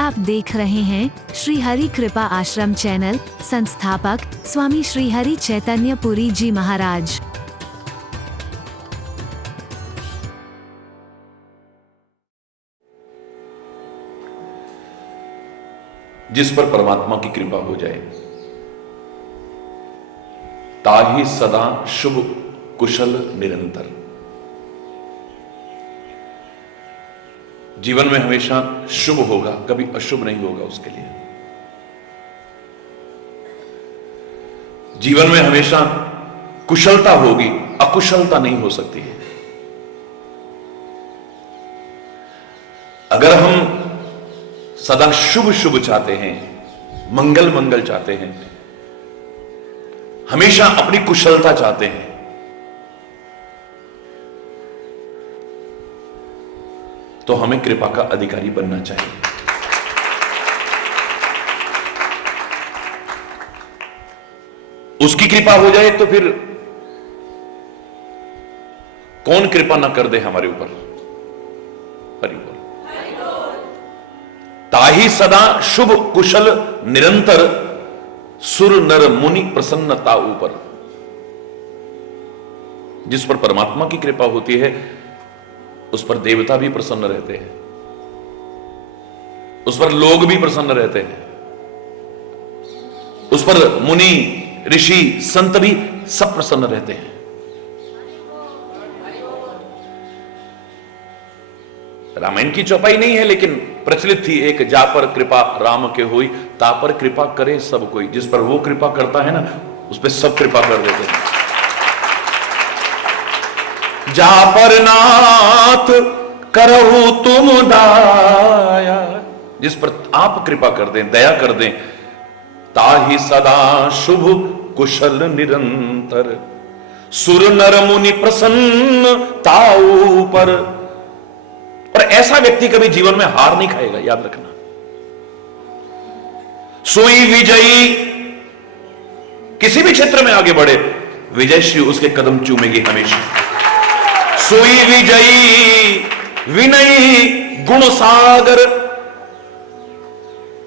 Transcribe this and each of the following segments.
आप देख रहे हैं श्री हरि कृपा आश्रम चैनल। संस्थापक स्वामी श्री हरि चैतन्य पुरी जी महाराज। जिस पर परमात्मा की कृपा हो जाए ताहि सदा शुभ कुशल निरंतर। जीवन में हमेशा शुभ होगा, कभी अशुभ नहीं होगा उसके लिए। जीवन में हमेशा कुशलता होगी, अकुशलता नहीं हो सकती है। अगर हम सदा शुभ शुभ चाहते हैं, मंगल मंगल चाहते हैं, हमेशा अपनी कुशलता चाहते हैं, तो हमें कृपा का अधिकारी बनना चाहिए। उसकी कृपा हो जाए तो फिर कौन कृपा ना कर दे हमारे ऊपर। हरि बोल। ताहि सदा शुभ कुशल निरंतर सुर नर मुनि प्रसन्नता ऊपर। जिस पर परमात्मा की कृपा होती है उस पर देवता भी प्रसन्न रहते हैं, उस पर लोग भी प्रसन्न रहते हैं, उस पर मुनि ऋषि संत भी सब प्रसन्न रहते हैं। रामायण की चौपाई नहीं है लेकिन प्रचलित थी एक, जा पर कृपा राम के होई ता पर कृपा करे सब कोई। जिस पर वो कृपा करता है ना उस पर सब कृपा कर देते हैं। जा पर नाथ करहु तुम दाया, जिस पर आप कृपा कर दें, दया कर दें, ताहि सदा शुभ कुशल निरंतर सुर नर मुनि प्रसन्न ताऊ पर। और ऐसा व्यक्ति कभी जीवन में हार नहीं खाएगा, याद रखना। सोई विजयी, किसी भी क्षेत्र में आगे बढ़े विजयश्री उसके कदम चूमेगी हमेशा। सोई विजयी विनयी गुण सागर।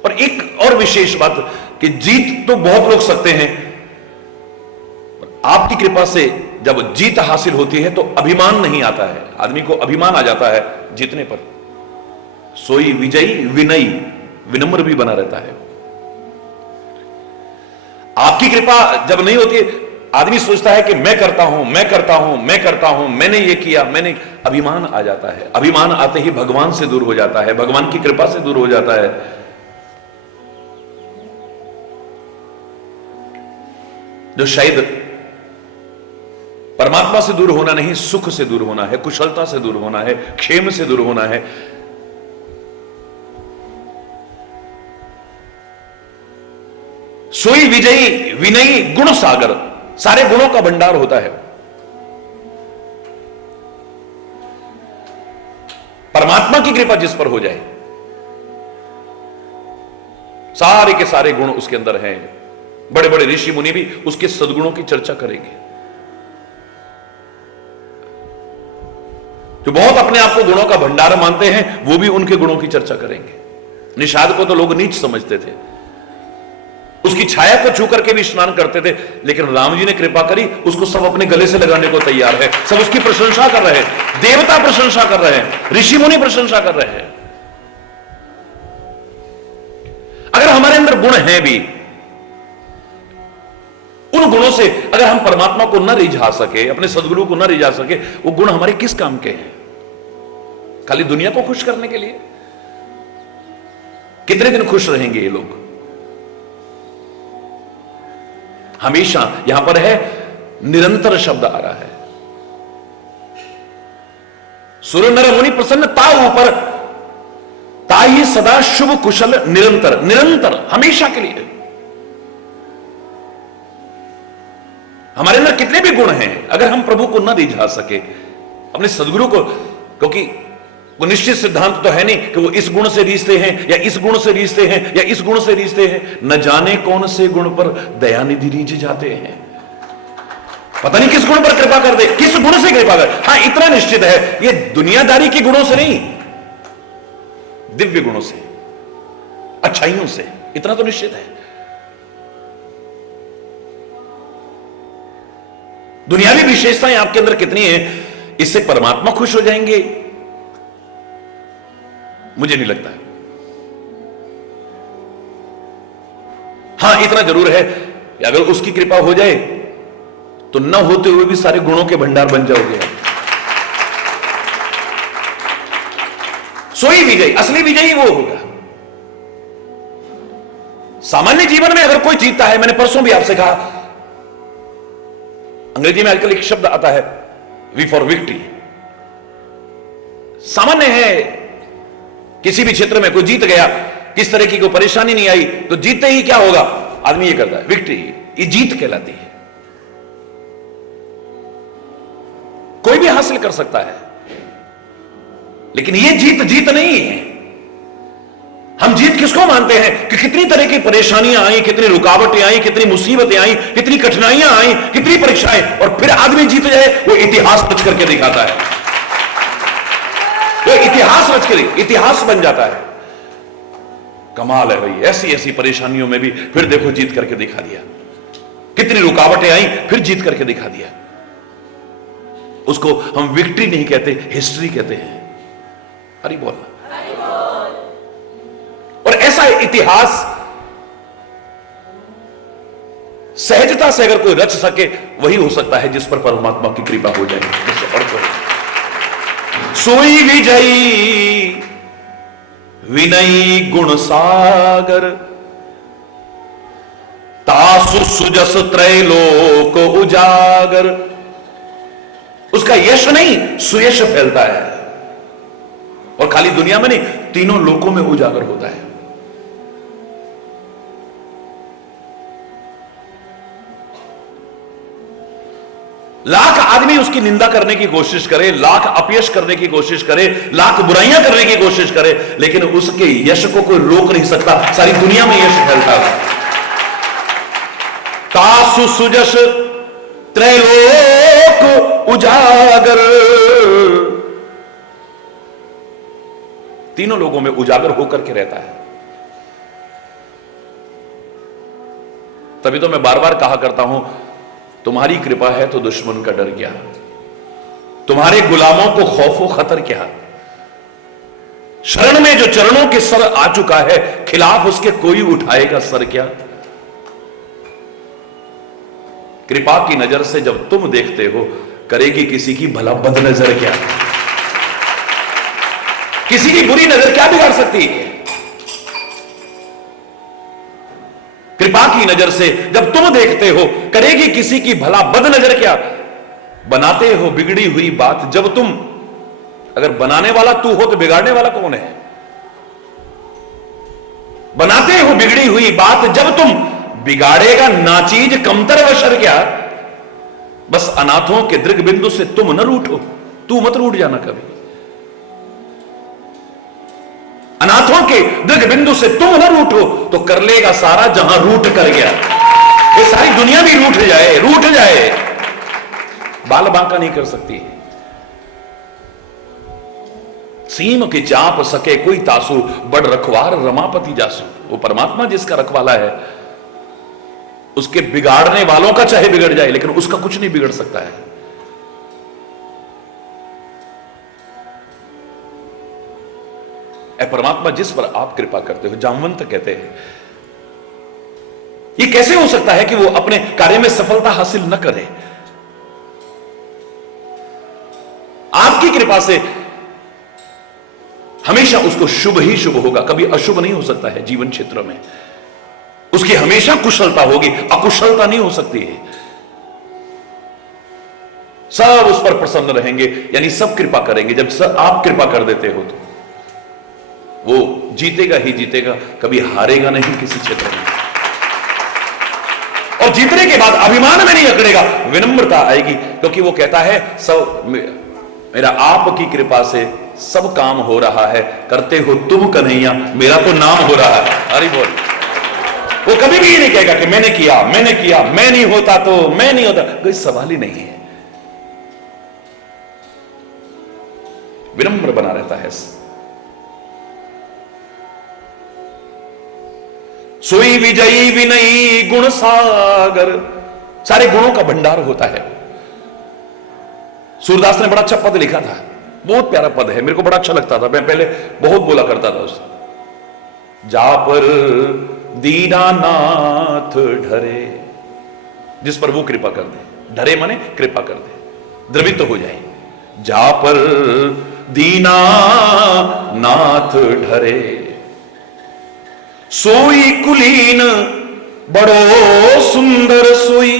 और एक और विशेष बात कि जीत तो बहुत लोग सकते हैं, आपकी कृपा से जब जीत हासिल होती है तो अभिमान नहीं आता है। आदमी को अभिमान आ जाता है जीतने पर। सोई विजयी विनयी, विनम्र भी बना रहता है। आपकी कृपा जब नहीं होती आदमी सोचता है कि मैं करता हूं, मैं करता हूं, मैं करता हूं, मैंने ये किया, मैंने, अभिमान आ जाता है। अभिमान आते ही भगवान से दूर हो जाता है, भगवान की कृपा से दूर हो जाता है। जो शायद परमात्मा से दूर होना नहीं, सुख से दूर होना है, कुशलता से दूर होना है, क्षेम से दूर होना है। सोई विजयी विनयी गुण सागर, सारे गुणों का भंडार होता है। परमात्मा की कृपा जिस पर हो जाए सारे के सारे गुण उसके अंदर हैं। बड़े बड़े ऋषि मुनि भी उसके सद्गुणों की चर्चा करेंगे। जो बहुत अपने आप को गुणों का भंडार मानते हैं वो भी उनके गुणों की चर्चा करेंगे। निषाद को तो लोग नीच समझते थे, उसकी छाया को छू करके भी स्नान करते थे, लेकिन राम जी ने कृपा करी, उसको सब अपने गले से लगाने को तैयार है। सब उसकी प्रशंसा कर रहे हैं, देवता प्रशंसा कर रहे हैं, ऋषि मुनि प्रशंसा कर रहे हैं। अगर हमारे अंदर गुण हैं भी, उन गुणों से अगर हम परमात्मा को न रिझा सके, अपने सद्गुरु को न रिझा सके, वो गुण हमारे किस काम के हैं? खाली दुनिया को खुश करने के लिए? कितने दिन खुश रहेंगे ये लोग? हमेशा यहां पर है निरंतर शब्द आ रहा है। सुर नर मुनि प्रसन्न ताऊ पर, ताहि सदा शुभ कुशल निरंतर, निरंतर हमेशा के लिए। हमारे अंदर कितने भी गुण हैं, अगर हम प्रभु को न रिझा सके, अपने सदगुरु को, क्योंकि वो निश्चित सिद्धांत तो है नहीं कि वो इस गुण से रीझते हैं या इस गुण से रीझते हैं या इस गुण से रीझते हैं। न जाने कौन से गुण पर दयानिधि रीझ जाते हैं। पता नहीं किस गुण पर कृपा कर दे, किस गुण से कृपा कर। हां इतना निश्चित है, ये दुनियादारी के गुणों से नहीं, दिव्य गुणों से। अच्छाइयों से, इतना तो निश्चित है। दुनियावी विशेषताएं आपके अंदर कितनी है, इससे परमात्मा खुश हो जाएंगे? मुझे नहीं लगता। हां, इतना जरूर है कि अगर उसकी कृपा हो जाए तो न होते हुए भी सारे गुणों के भंडार बन जाओगे। सोई विजयी, असली विजयी वो होगा। सामान्य जीवन में अगर कोई जीतता है, मैंने परसों भी आपसे कहा, अंग्रेजी में आजकल एक शब्द आता है वी फॉर विक्ट्री। सामान्य है, किसी भी क्षेत्र में कोई जीत गया, किस तरह की कोई परेशानी नहीं आई, तो जीतते ही क्या होगा, आदमी ये करता है, विक्ट्री, ये जीत कहलाती है। कोई भी हासिल कर सकता है, लेकिन ये जीत नहीं है। हम जीत किसको मानते हैं कि कितनी तरह की परेशानियां आई, कितनी रुकावटें आई, कितनी मुसीबतें आई, कितनी कठिनाइयां आई, कितनी परीक्षाएं, और फिर आदमी जीत जाए, वो इतिहास रच करके दिखाता है। वो इतिहास रच कर इतिहास बन जाता है। कमाल है भाई, ऐसी ऐसी परेशानियों में भी फिर देखो जीत करके दिखा दिया। कितनी रुकावटें आई, फिर जीत करके दिखा दिया। उसको हम विक्ट्री नहीं कहते, हिस्ट्री कहते हैं। हरि बोल। और ऐसा इतिहास सहजता से अगर कोई रच सके, वही हो सकता है जिस पर परमात्मा की कृपा हो जाए। और कोई सोई विजयी विनयी गुण सागर, तासु सुजस त्रैलोक उजागर। उसका यश नहीं, सुयश फैलता है, और खाली दुनिया में नहीं, तीनों लोकों में उजागर होता है। लाख आदमी उसकी निंदा करने की कोशिश करे, लाख अपयश करने की कोशिश करे, लाख बुराइयां करने की कोशिश करे, लेकिन उसके यश को कोई रोक नहीं सकता। सारी दुनिया में यश फैलता है। तासु सुजस त्रैलोक उजागर, तीनों लोगों में उजागर होकर के रहता है। तभी तो मैं बार बार कहा करता हूं, तुम्हारी कृपा है तो दुश्मन का डर क्या, तुम्हारे गुलामों को खौफो खतर क्या। शरण में जो चरणों के सर आ चुका है, खिलाफ उसके कोई उठाएगा सर क्या। कृपा की नजर से जब तुम देखते हो, करेगी किसी की भला बदनजर क्या। किसी की बुरी नजर क्या बिगाड़ सकती है। कृपा की नजर से जब तुम देखते हो, करेगी किसी की भला बदनजर क्या। बनाते हो बिगड़ी हुई बात जब तुम, अगर बनाने वाला तू हो तो बिगाड़ने वाला कौन है। बनाते हो बिगड़ी हुई बात जब तुम, बिगाड़ेगा नाचीज कमतर वशर क्या। बस अनाथों के दृग बिंदु से तुम न रूठो, तू मत रूठ जाना कभी। अनाथों के दृग बिंदु से तुम न रूठो, तो कर लेगा सारा जहां रूठ कर गया। ये सारी दुनिया भी रूठ जाए, बाल बांका नहीं कर सकती। सीम की चाप सके कोई तासु, बड़ रखवार रमापति जासु। वो परमात्मा जिसका रखवाला है, उसके बिगाड़ने वालों का चाहे बिगड़ जाए, लेकिन उसका कुछ नहीं बिगड़ सकता है। परमात्मा जिस पर आप कृपा करते हो, जामवंत कहते हैं, ये कैसे हो सकता है कि वो अपने कार्य में सफलता हासिल न करे। आपकी कृपा से हमेशा उसको शुभ ही शुभ होगा, कभी अशुभ नहीं हो सकता है। जीवन क्षेत्र में उसकी हमेशा कुशलता होगी, अकुशलता नहीं हो सकती है। सब उस पर प्रसन्न रहेंगे, यानी सब कृपा करेंगे। जब सब आप कृपा कर देते हो तो वो जीतेगा ही जीतेगा, कभी हारेगा नहीं किसी क्षेत्र में। और जीतने के बाद अभिमान में नहीं अकड़ेगा, विनम्रता आएगी, क्योंकि वो कहता है सब मेरा आपकी कृपा से सब काम हो रहा है, करते हो तुम कन्हैया, मेरा तो नाम हो रहा है। हरि बोल। वो कभी भी ये नहीं कहेगा कि मैंने किया, मैं नहीं होता तो मैं नहीं होता, कोई सवाल ही नहीं है। विनम्र बना रहता है। सोई विजयी विनयी गुण सागर, सारे गुणों का भंडार होता है। सूरदास ने बड़ा अच्छा पद लिखा था, बहुत प्यारा पद है, मेरे को बड़ा अच्छा लगता था, मैं पहले बहुत बोला करता था उससे। जा पर दीनानाथ ढरे, जिस पर वो कृपा कर दे, ढरे माने कृपा कर दे, द्रवित हो जाए। जा पर दीनानाथ ढरे, सोई कुलीन बड़ो सुंदर सोई,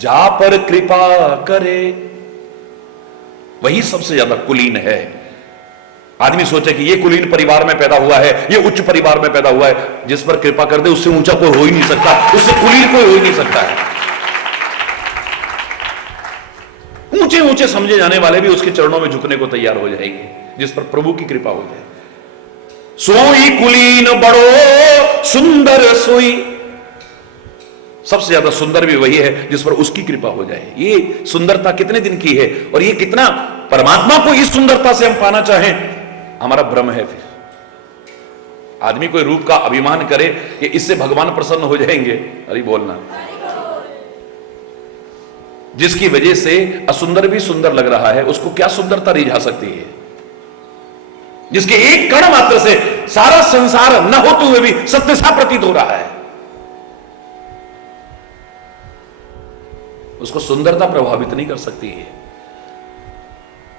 जा पर कृपा करे। वही सबसे ज्यादा कुलीन है। आदमी सोचे कि ये कुलीन परिवार में पैदा हुआ है, ये उच्च परिवार में पैदा हुआ है, जिस पर कृपा कर दे उससे ऊंचा कोई हो ही नहीं सकता, उससे कुलीन कोई हो ही नहीं सकता है। ऊंचे ऊंचे समझे जाने वाले भी उसके चरणों में झुकने को तैयार हो जाएंगे, जिस पर प्रभु की कृपा हो जाए। सोई कुलीन बड़ो सुंदर सोई, सबसे ज्यादा सुंदर भी वही है जिस पर उसकी कृपा हो जाए। ये सुंदरता कितने दिन की है और ये कितना परमात्मा को इस सुंदरता से हम पाना चाहें, हमारा भ्रम है। फिर आदमी कोई रूप का अभिमान करे कि इससे भगवान प्रसन्न हो जाएंगे, अरे बोलना। जिसकी वजह से असुंदर भी सुंदर लग रहा है, उसको क्या सुंदरता रिझा सकती है? जिसके एक कण मात्र से सारा संसार न होते हुए भी सत्य सा प्रतीत हो रहा है, उसको सुंदरता प्रभावित नहीं कर सकती है।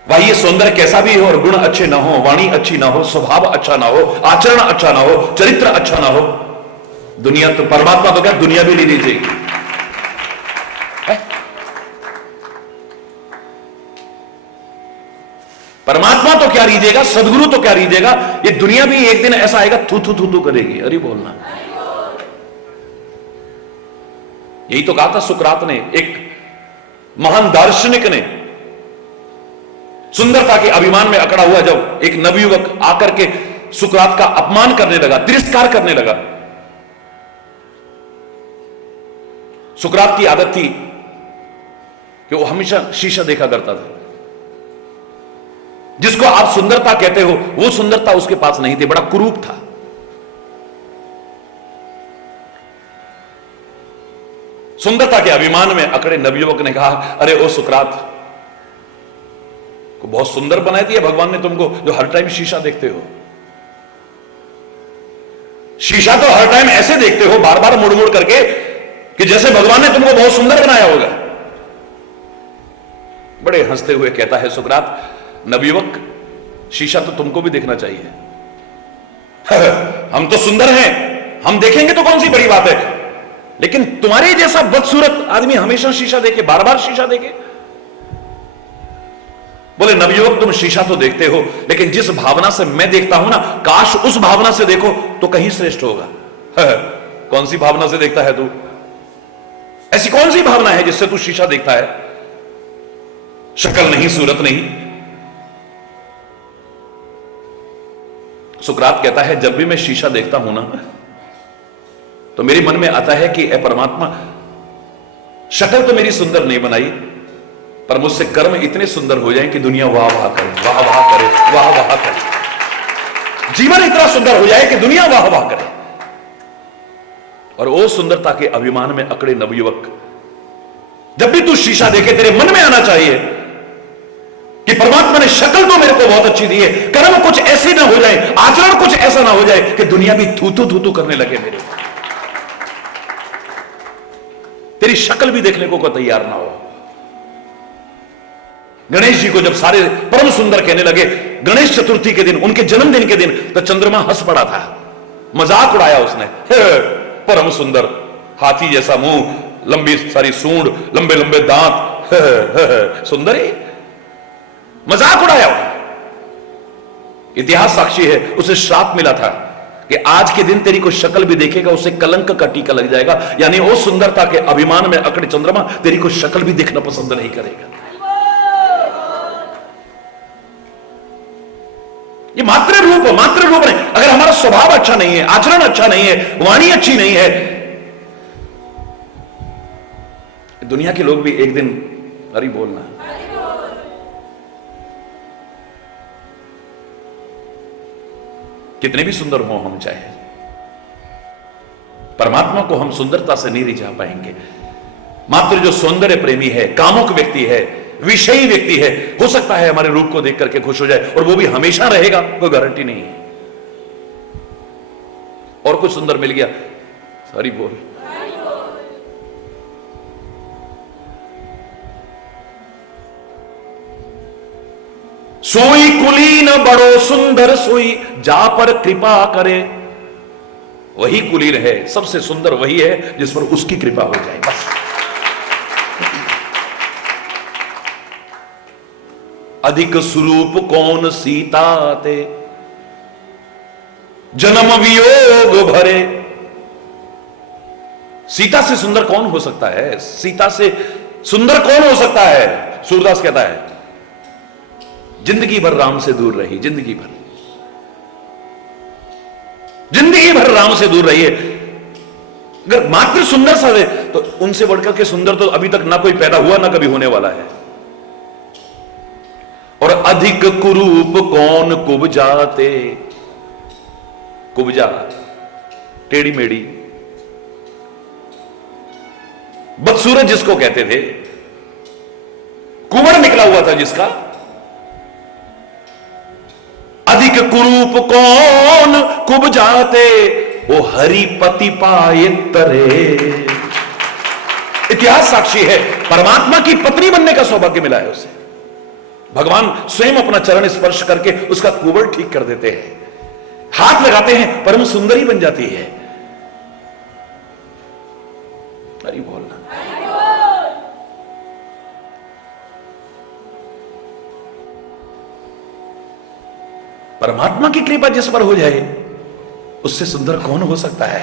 बाह्य सौंदर्य कैसा भी हो और गुण अच्छे ना हो, वाणी अच्छी ना हो, स्वभाव अच्छा ना हो, आचरण अच्छा ना हो, चरित्र अच्छा ना हो, दुनिया तो, परमात्मा तो क्या दुनिया भी नहीं लीजिएगी। परमात्मा तो क्या रीजेगा, सदगुरु तो क्या रीजेगा, ये दुनिया भी एक दिन ऐसा आएगा थू थू थू थू करेगी। अरे बोलना। यही तो कहा था सुकरात ने, एक महान दार्शनिक ने, सुंदरता के अभिमान में अकड़ा हुआ जब एक नवयुवक आकर के सुकरात का अपमान करने लगा, तिरस्कार करने लगा। सुकरात की आदत थी कि वो हमेशा शीशा देखा करता था। जिसको आप सुंदरता कहते हो वो सुंदरता उसके पास नहीं थी, बड़ा कुरूप था। सुंदरता के अभिमान में अकड़े नवयुवक ने कहा, अरे ओ सुकरात, को बहुत सुंदर बना दिया भगवान ने तुमको, जो हर टाइम शीशा देखते हो। शीशा तो हर टाइम ऐसे देखते हो, बार बार मुड़ मुड़ करके, कि जैसे भगवान ने तुमको बहुत सुंदर बनाया होगा। बड़े हंसते हुए कहता है सुकरात, नवयुवक, शीशा तो तुमको भी देखना चाहिए। हम तो सुंदर हैं, हम देखेंगे तो कौन सी बड़ी बात है, लेकिन तुम्हारे जैसा बदसूरत आदमी हमेशा शीशा देखे, बार बार शीशा देखे। बोले नवयुवक, तुम शीशा तो देखते हो, लेकिन जिस भावना से मैं देखता हूं ना, काश उस भावना से देखो तो कहीं श्रेष्ठ होगा। कौन सी भावना से देखता है तू? ऐसी कौन सी भावना है जिससे तू शीशा देखता है? शक्ल नहीं, सूरत नहीं। सुकरात कहता है, जब भी मैं शीशा देखता हूं ना, तो मेरे मन में आता है कि ए परमात्मा, शक्ल तो मेरी सुंदर नहीं बनाई, पर मुझसे कर्म इतने सुंदर हो जाएं कि दुनिया वाह वाह करे, वाह वाह करे, वाह वाह करे। जीवन इतना सुंदर हो जाए कि दुनिया वाह वाह करे। और वो सुंदरता के अभिमान में अकड़े नवयुवक, जब भी तू शीशा देखे तेरे मन में आना चाहिए कि परमात्मा ने शक्ल तो मेरे को बहुत अच्छी दी है, कर्म कुछ ऐसे ना हो जाए, आचरण कुछ ऐसा ना हो जाए कि दुनिया भी थू थू थू थू करने लगे मेरे, तेरी शक्ल भी देखने को तैयार ना हो। गणेश जी को जब सारे परम सुंदर कहने लगे, गणेश चतुर्थी के दिन, उनके जन्मदिन के दिन, तो चंद्रमा हंस पड़ा था, मजाक उड़ाया उसने। परम सुंदर, हाथी जैसा मुंह, लंबी सारी सूंड, लंबे लंबे दांत, सुंदर ही, मजाक उड़ाया। इतिहास साक्षी है, उसे श्राप मिला था कि आज के दिन तेरी कोई शक्ल भी देखेगा उसे कलंक का टीका लग जाएगा। यानी वो सुंदरता के अभिमान में अकड़े चंद्रमा तेरी कोई शक्ल भी देखना पसंद नहीं करेगा। ये मात्र रूप नहीं। अगर हमारा स्वभाव अच्छा नहीं है, आचरण अच्छा नहीं है, वाणी अच्छी नहीं है, दुनिया के लोग भी एक दिन, अरे बोलना, कितने भी सुंदर हो हम चाहे, परमात्मा को हम सुंदरता से नहीं रिझा पाएंगे। मात्र जो सौंदर्य प्रेमी है, कामुक व्यक्ति है, विषयी व्यक्ति है, हो सकता है हमारे रूप को देख करके खुश हो जाए, और वो भी हमेशा रहेगा, कोई गारंटी नहीं है। और कुछ सुंदर मिल गया, हरि बोल। सोई कुलीन बड़ो सुंदर सोई, जा पर कृपा करे। वही कुलीन है, सबसे सुंदर वही है जिस पर उसकी कृपा हो जाए, बस। अधिक स्वरूप कौन सीता ते, जन्म वियोग भरे। सीता से सुंदर कौन हो सकता है? सीता से सुंदर कौन हो सकता है? सूरदास कहता है, जिंदगी भर राम से दूर रही, जिंदगी भर राम से दूर रही है। अगर मात्र सुंदर सा है तो उनसे बढ़कर के सुंदर तो अभी तक ना कोई पैदा हुआ ना कभी होने वाला है। और अधिक कुरूप कौन कुब्जाते, कुब्जा टेढ़ी मेढ़ी, बदसूरत जिसको कहते थे, कुबड़ निकला हुआ था जिसका। अधिक कुरूप कौन कुब्जाते, वो हरिपति पाए तरे। इतिहास साक्षी है, परमात्मा की पत्नी बनने का सौभाग्य मिला है उसे। भगवान स्वयं अपना चरण स्पर्श करके उसका कुबड़ ठीक कर देते हैं, हाथ लगाते हैं, परम सुंदरी बन जाती है। हरि बोलना। परमात्मा की कृपा जिस पर हो जाए उससे सुंदर कौन हो सकता है?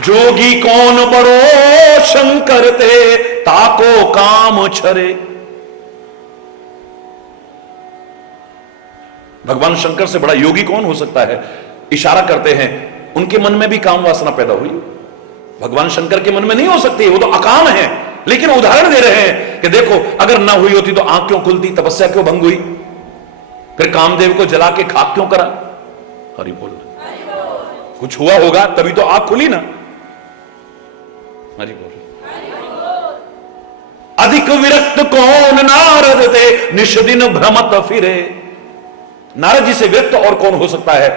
जोगी कौन बड़ो शंकर ते, ताको काम छरे। भगवान शंकर से बड़ा योगी कौन हो सकता है? इशारा करते हैं, उनके मन में भी काम वासना पैदा हुई। भगवान शंकर के मन में नहीं हो सकती, वो तो अकाम है, लेकिन उदाहरण दे रहे हैं कि देखो, अगर ना हुई होती तो आंख क्यों खुलती, तपस्या क्यों भंग हुई, फिर कामदेव को जला के खाक क्यों करा? हरि बोल। कुछ हुआ होगा तभी तो आंख खुली ना। हरि बोल। अधिक विरक्त कौन नारद ते, निश दिन भ्रमत फिरे। नारद जी से विरक्त और कौन हो सकता है?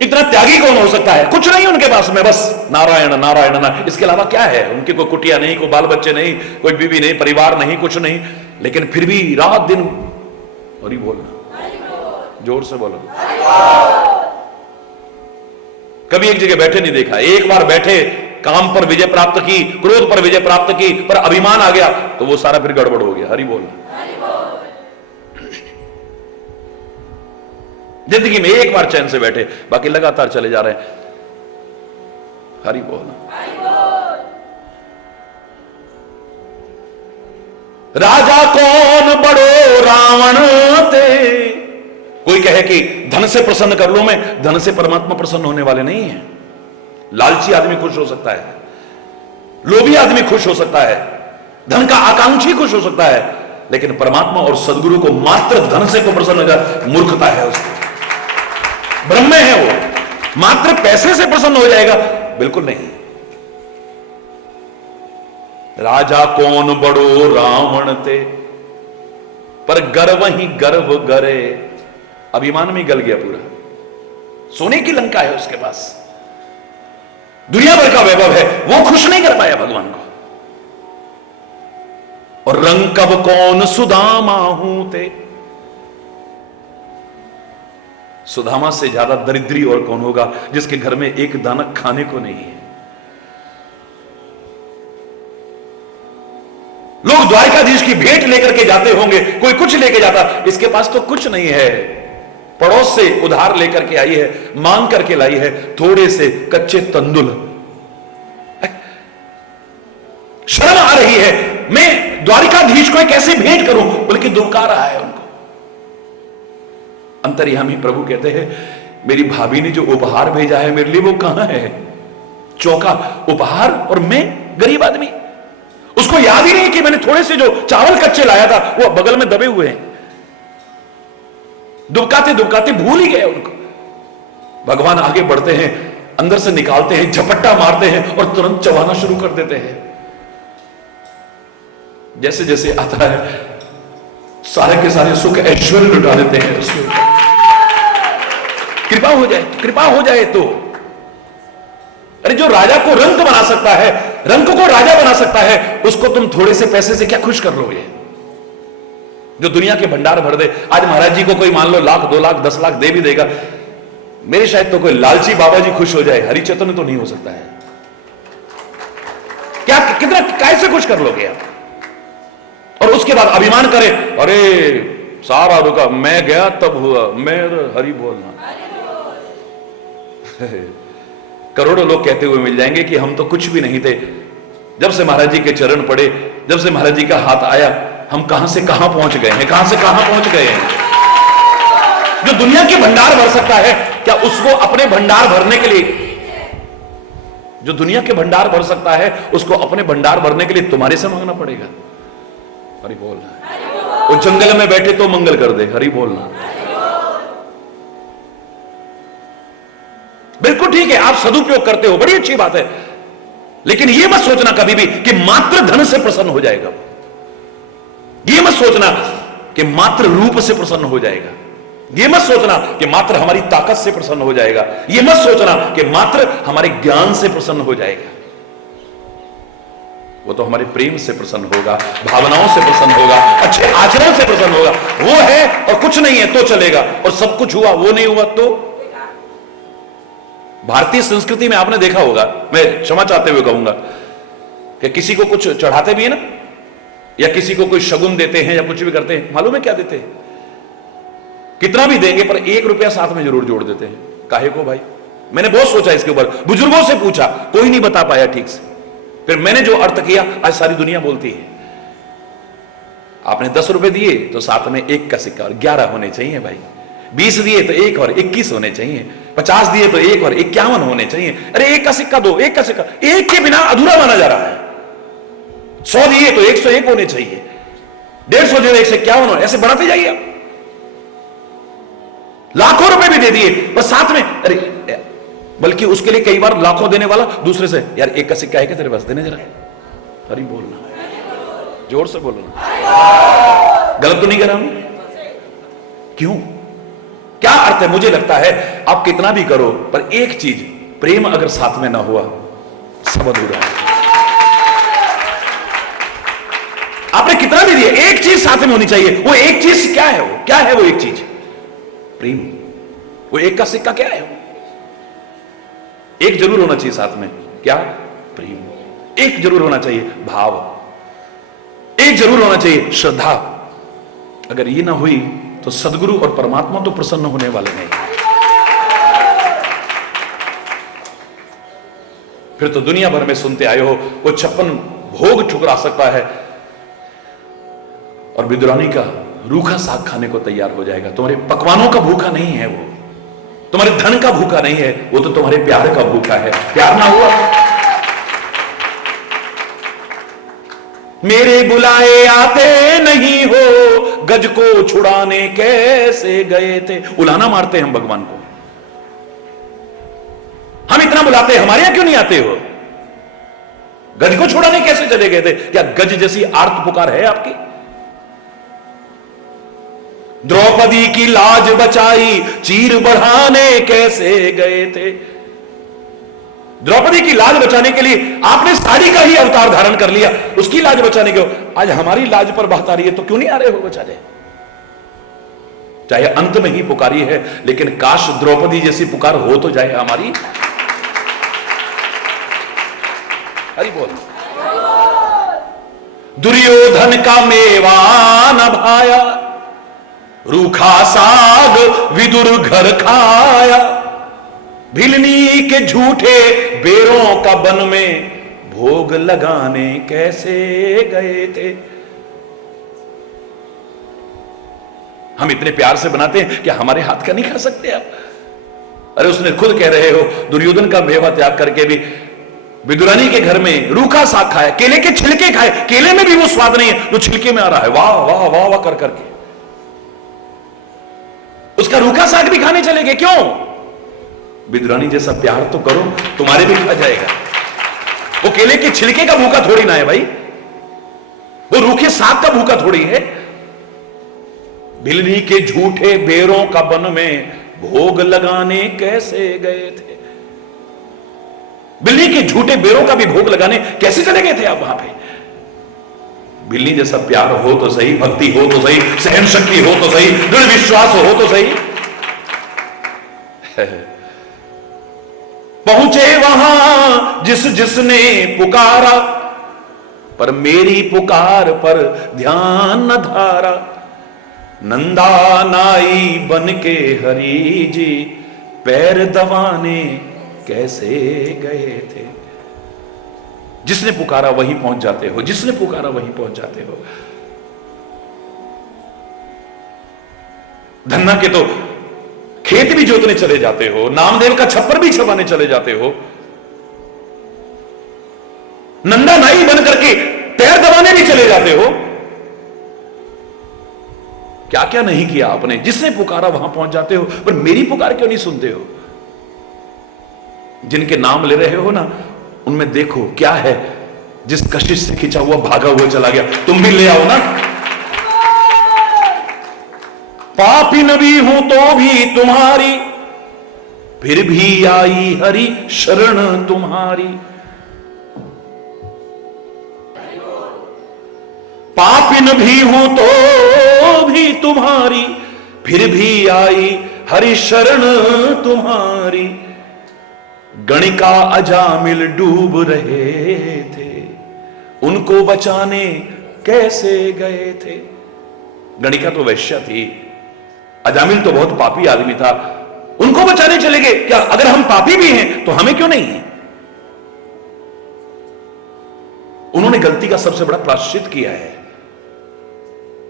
इतना त्यागी कौन हो सकता है? कुछ नहीं उनके पास में, बस नारायण नारायण ना, इसके अलावा क्या है? उनकी कोई कुटिया नहीं, कोई बाल बच्चे नहीं, कोई बीवी नहीं, परिवार नहीं, कुछ नहीं, लेकिन फिर भी रात दिन हरि बोलना, जोर से बोलो। कभी एक जगह बैठे नहीं देखा, एक बार बैठे, काम पर विजय प्राप्त की, क्रोध पर विजय प्राप्त की, पर अभिमान आ गया तो वो सारा फिर गड़बड़ हो गया। हरि बोलना। जिंदगी में एक बार चैन से बैठे, बाकी लगातार चले जा रहे हैं। हरि बोल। राजा कौन बड़ो रावण ते। कोई कहे कि धन से प्रसन्न कर लो, मैं धन से परमात्मा प्रसन्न होने वाले नहीं है। लालची आदमी खुश हो सकता है, लोभी आदमी खुश हो सकता है, धन का आकांक्षी खुश हो सकता है, लेकिन परमात्मा और सदगुरु को मात्र धन से को प्रसन्न हो जाए, मूर्खता है उसकी, ब्रह्म है वो। मात्र पैसे से प्रसन्न हो जाएगा, बिल्कुल नहीं। राजा कौन बड़ो रावण ते, पर गर्व ही गर्व गरे। अभिमान में गल गया पूरा, सोने की लंका है उसके पास, दुनिया भर का वैभव है, वो खुश नहीं कर पाया भगवान को। और रंग कब कौन सुदामा हूं ते। सुदामा से ज्यादा दरिद्री और कौन होगा, जिसके घर में एक दाना खाने को नहीं है। लोग द्वारकाधीश की भेंट लेकर के जाते होंगे, कोई कुछ लेके जाता, इसके पास तो कुछ नहीं है। पड़ोस से उधार लेकर के आई है, मांग करके लाई है थोड़े से कच्चे तंदुल। शर्म आ रही है, मैं द्वारकाधीश को कैसे भेंट करूं, बल्कि दुमका रहा है उनको। अंतर्यामी प्रभु कहते हैं, मेरी भाभी ने जो उपहार भेजा है मेरे लिए, वो कहां है? चौका उपहार, और मैं गरीब आदमी, उसको याद ही नहीं कि मैंने थोड़े से जो चावल कच्चे लाया था वो बगल में दबे हुए हैं। दुबकाते दुबकाते भूल ही गए उनको। भगवान आगे बढ़ते हैं, अंदर से निकालते हैं, झपट्टा मारते हैं और तुरंत चबाना शुरू कर देते हैं। जैसे जैसे आता है सारे के सारे सुख ऐश्वर्य लुटा देते हैं उसके ऊपर। कृपा हो जाए, कृपा हो जाए तो। अरे जो राजा को रंक बना सकता है, रंक को राजा बना सकता है, उसको तुम थोड़े से पैसे से क्या खुश कर लोगे? जो दुनिया के भंडार भर दे। आज महाराज जी को कोई मान लो 1 लाख 2 लाख 10 लाख दे भी देगा, मेरे शायद तो कोई लालची बाबा जी खुश हो जाए, हरिचैतन्य तो नहीं हो सकता है। क्या कितना कैसे खुश कर लोगे आप? और उसके बाद अभिमान करे, अरे सारा रुका, मैं गया तब हुआ, मैं हरि बोलना। करोड़ों लोग कहते हुए मिल जाएंगे कि हम तो कुछ भी नहीं थे, जब से महाराज जी के चरण पड़े, जब से महाराज जी का हाथ आया, हम कहां से कहां पहुंच गए हैं, कहां से कहां पहुंच गए हैं। जो दुनिया के भंडार भर सकता है, क्या उसको अपने भंडार भरने के लिए, जो दुनिया के भंडार भर सकता है, उसको अपने भंडार भरने के लिए तुम्हारे से मांगना पड़ेगा? हरि बोलना। वो जंगल में बैठे तो मंगल कर दे, हरि बोलना। बिल्कुल ठीक है, आप सदुपयोग करते हो, बड़ी अच्छी बात है, लेकिन यह मत सोचना कभी भी कि मात्र धन से प्रसन्न हो जाएगा। यह मत सोचना कि मात्र रूप से प्रसन्न हो जाएगा। यह मत सोचना कि मात्र हमारी ताकत से प्रसन्न हो जाएगा। यह मत सोचना कि मात्र हमारे ज्ञान से प्रसन्न हो जाएगा। वो तो हमारे प्रेम से प्रसन्न होगा, भावनाओं से प्रसन्न होगा, अच्छे आचरण से प्रसन्न होगा। वो है और कुछ नहीं है तो चलेगा, और सब कुछ हुआ वो नहीं हुआ तो। भारतीय संस्कृति में आपने देखा होगा, मैं क्षमा चाहते हुए कहूंगा, कि किसी को कुछ चढ़ाते भी है ना, या किसी को कोई शगुन देते हैं या कुछ भी करते हैं, मालूम है क्या देते हैं? कितना भी देंगे पर 1 रुपया साथ में जरूर जोड़ देते हैं। काहे को भाई? मैंने बहुत सोचा इसके ऊपर, बुजुर्गों से पूछा, कोई नहीं बता पाया ठीक से। फिर मैंने जो अर्थ किया, आज सारी दुनिया बोलती है। आपने 10 रुपए दिए तो साथ में 1 का सिक्का और 11 होने चाहिए भाई। 20 दिए तो 1 और 21 होने चाहिए। 50 दिए तो 1 और 51 होने चाहिए। अरे 1 का सिक्का दो, 1 का सिक्का, 1 के बिना अधूरा माना जा रहा है। 100 दिए तो 101 होने चाहिए, 150 दिए 151 होने, ऐसे बढ़ाते जाइए आप। लाखों रुपए भी दे दिए पर साथ में, अरे बल्कि उसके लिए कई बार लाखों देने वाला दूसरे से, यार 1 का सिक्का है क्या तेरे पास, देने जरा। अरे बोलना, जोर से बोलना। गलत तो नहीं कर रहा हूं? क्यों? क्या अर्थ है? मुझे लगता है आप कितना भी करो पर एक चीज, प्रेम अगर साथ में ना हुआ सब अधूरा है। आपने कितना भी दिया, एक चीज साथ में होनी चाहिए। वो एक चीज क्या है? वो क्या है? वो एक चीज प्रेम। वो 1 का सिक्का क्या है? एक जरूर होना चाहिए साथ में, क्या? प्रेम। एक जरूर होना चाहिए भाव, एक जरूर होना चाहिए श्रद्धा। अगर ये ना हुई तो सदगुरु और परमात्मा तो प्रसन्न होने वाले नहीं। फिर तो दुनिया भर में सुनते आए हो, वो 56 भोग ठुकरा सकता है और विदुरानी का रूखा साग खाने को तैयार हो जाएगा। तुम्हारे पकवानों का भूखा नहीं है वो, तुम्हारे धन का भूखा नहीं है वो, तो तुम्हारे प्यार का भूखा है। प्यार ना हुआ, मेरे बुलाए आते नहीं हो, गज को छुड़ाने कैसे गए थे। उलाना मारते हम भगवान को, हम इतना बुलाते हैं, हमारे यहां क्यों नहीं आते हो? गज को छुड़ाने कैसे चले गए थे? क्या गज जैसी आर्त पुकार है आपकी? द्रौपदी की लाज बचाई, चीर बढ़ाने कैसे गए थे? द्रौपदी की लाज बचाने के लिए आपने साड़ी का ही अवतार धारण कर लिया, उसकी लाज बचाने के। आज हमारी लाज पर बात आ रही है तो क्यों नहीं आ रहे हो बेचारे? चाहे अंत में ही पुकारी है, लेकिन काश द्रौपदी जैसी पुकार हो तो जाए हमारी। हरि बोल। दुर्योधन का मेवा न भाया, रूखा साग विदुर घर खाया, भिलनी के झूठे बेरों का बन में भोग लगाने कैसे गए थे। हम इतने प्यार से बनाते हैं कि हमारे हाथ का नहीं खा सकते आप? अरे उसने खुद कह रहे हो, दुर्योधन का मेवा त्याग करके भी विदुरानी के घर में रूखा साग खाया, केले के छिलके खाए, केले में भी वो स्वाद नहीं है जो छिलके में आ रहा है। वाह वाह वाह वाह कर करके उसका रूखा साग भी खाने चले गए। क्यों? विदुरानी जैसा प्यार तो करो, तुम्हारे भी खा जाएगा। वो केले के छिलके का भूखा थोड़ी ना है भाई, वो रूखे साग का भूखा थोड़ी है। बिल्ली के झूठे बेरों का वन में भोग लगाने कैसे गए थे? बिल्ली के झूठे बेरों का भी भोग लगाने कैसे चले गए थे आप वहां पे? बिल्ली जैसा प्यार हो तो सही, भक्ति हो तो सही, सहन शक्ति हो तो सही, दृढ़ विश्वास हो तो सही। पहुंचे वहां जिसने पुकारा, पर मेरी पुकार पर ध्यान न धारा। नंदा नाई बन के हरि जी पैर दबाने कैसे गए थे? जिसने पुकारा वहीं पहुंच जाते हो, जिसने पुकारा वहीं पहुंच जाते हो। धन्ना के तो खेत भी जोतने चले जाते हो, नामदेव का छप्पर भी छपाने चले जाते हो, नंदा नाई बन करके पैर दबाने भी चले जाते हो। क्या क्या नहीं किया आपने, जिसने पुकारा वहां पहुंच जाते हो। पर मेरी पुकार क्यों नहीं सुनते हो? जिनके नाम ले रहे हो ना, उनमें देखो क्या है, जिस कशिश से खिंचा हुआ भागा हुआ चला गया, तुम भी ले आओ ना। पापी नबी हूं तो भी तुम्हारी, फिर भी आई हरि शरण तुम्हारी। पापी नबी हूं तो भी तुम्हारी, फिर भी आई हरि शरण तुम्हारी। गणिका अजामिल डूब रहे थे, उनको बचाने कैसे गए थे? गणिका तो वैश्या थी, अजामिल तो बहुत पापी आदमी था, उनको बचाने चले गए। क्या अगर हम पापी भी हैं तो हमें क्यों नहीं है? उन्होंने गलती का सबसे बड़ा प्रायश्चित किया है।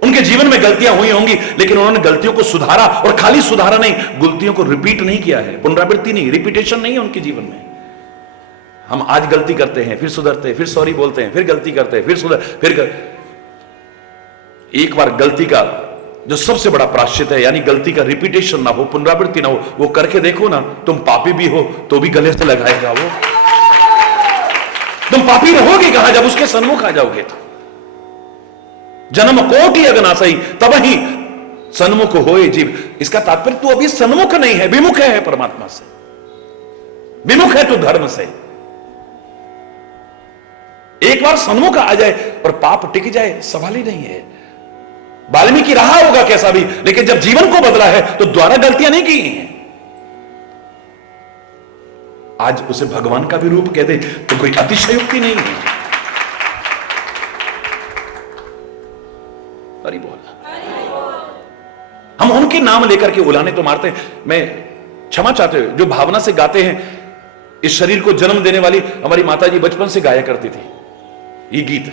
उनके जीवन में गलतियां हुई होंगी, लेकिन उन्होंने गलतियों को सुधारा, और खाली सुधारा नहीं, गलतियों को रिपीट नहीं किया है, पुनरावृत्ति नहीं, रिपीटेशन नहीं है उनके जीवन में। हम आज गलती करते हैं, फिर सुधरते हैं, फिर सॉरी बोलते हैं, फिर गलती करते हैं, फिर सुधर, एक बार गलती का जो सबसे बड़ा प्रायश्चित है, यानी गलती का रिपीटेशन ना हो, पुनरावृत्ति ना हो, वो करके देखो ना। तुम पापी भी हो तो भी गले से लगाएगा वो। तुम पापी रहोगे कहां जब उसके सन्मुख आ जाओगे? तो जन्म कोटि अगनासई तब ही सन्मुख होए जीव। इसका तात्पर्य तू अभी सन्मुख नहीं है, विमुख है परमात्मा से, विमुख है तू धर्म से। एक बार सन्मुख आ जाए और पाप टिक जाए, सवाल ही नहीं है। वाल्मीकि रहा होगा कैसा भी, लेकिन जब जीवन को बदला है तो द्वारा गलतियां नहीं की हैं। आज उसे भगवान का भी रूप कहते तो कोई अतिशयोक्ति नहीं है। हरि बोल। हम उनके नाम लेकर के उलाने तो मारते हैं। मैं क्षमा चाहते हो जो भावना से गाते हैं। इस शरीर को जन्म देने वाली हमारी माता जी बचपन से गाया करती थी ये गीत,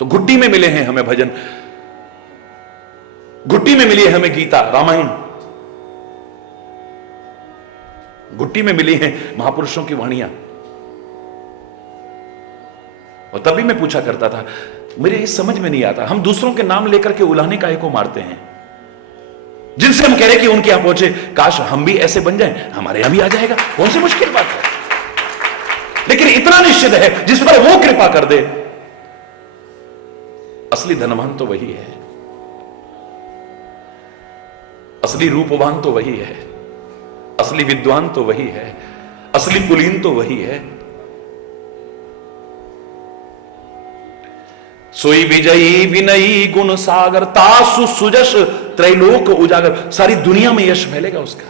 तो घुट्टी में मिले हैं हमें भजन, घुट्टी में मिली है हमें गीता रामायण, घुट्टी में मिली हैं महापुरुषों की वाणियां। और तभी मैं पूछा करता था, मेरे इस समझ में नहीं आता, हम दूसरों के नाम लेकर के उलाहने काहे को मारते हैं? जिनसे हम कह रहे कि उनके यहां पहुंचे, काश हम भी ऐसे बन जाएं, हमारे यहां भी आ जाएगा, कौन सी मुश्किल बात है। लेकिन इतना निश्चित है जिस पर वो कृपा कर दे, असली धनवान तो वही है, असली रूपवान तो वही है, असली विद्वान तो वही है, असली कुलीन तो वही है। सोई विजयी विनयी गुण सागर, तासु सुजस त्रैलोक उजागर। सारी दुनिया में यश फैलेगा उसका,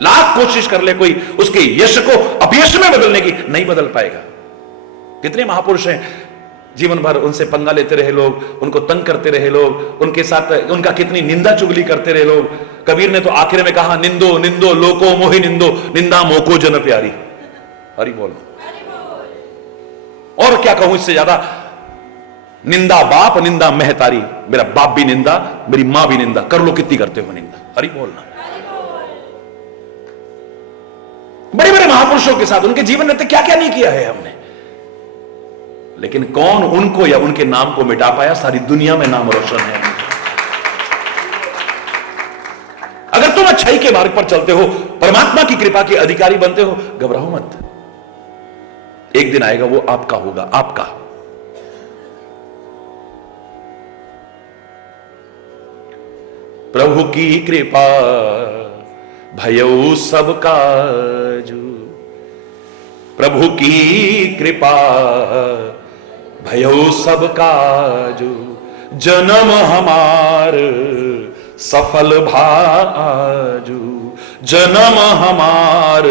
लाख कोशिश कर ले कोई उसके यश को अपयश में बदलने की, नहीं बदल पाएगा। कितने महापुरुष हैं, जीवन भर उनसे पंगा लेते रहे लोग, उनको तंग करते रहे लोग, उनके साथ उनका कितनी निंदा चुगली करते रहे लोग। कबीर ने तो आखिर में कहा, निंदो निंदो लोको मोहि निंदो, निंदा मोको जन प्यारी। हरि बोल। और क्या कहूं इससे ज्यादा, निंदा बाप निंदा महतारी, मेरा बाप भी निंदा, मेरी मां भी निंदा, कर लो कितनी करते हो निंदा। हरि बोलना। बड़े बड़े महापुरुषों के साथ उनके जीवन में क्या क्या नहीं किया है हमने, लेकिन कौन उनको या उनके नाम को मिटा पाया? सारी दुनिया में नाम रोशन है। अच्छाई के मार्ग पर चलते हो, परमात्मा की कृपा के अधिकारी बनते हो, घबराओ मत। एक दिन आएगा वो आपका होगा, आपका। प्रभु की कृपा भयउ सब काजू, प्रभु की कृपा भयउ सब काजू, जन्म हमार सफल भाजू, जन्म हमार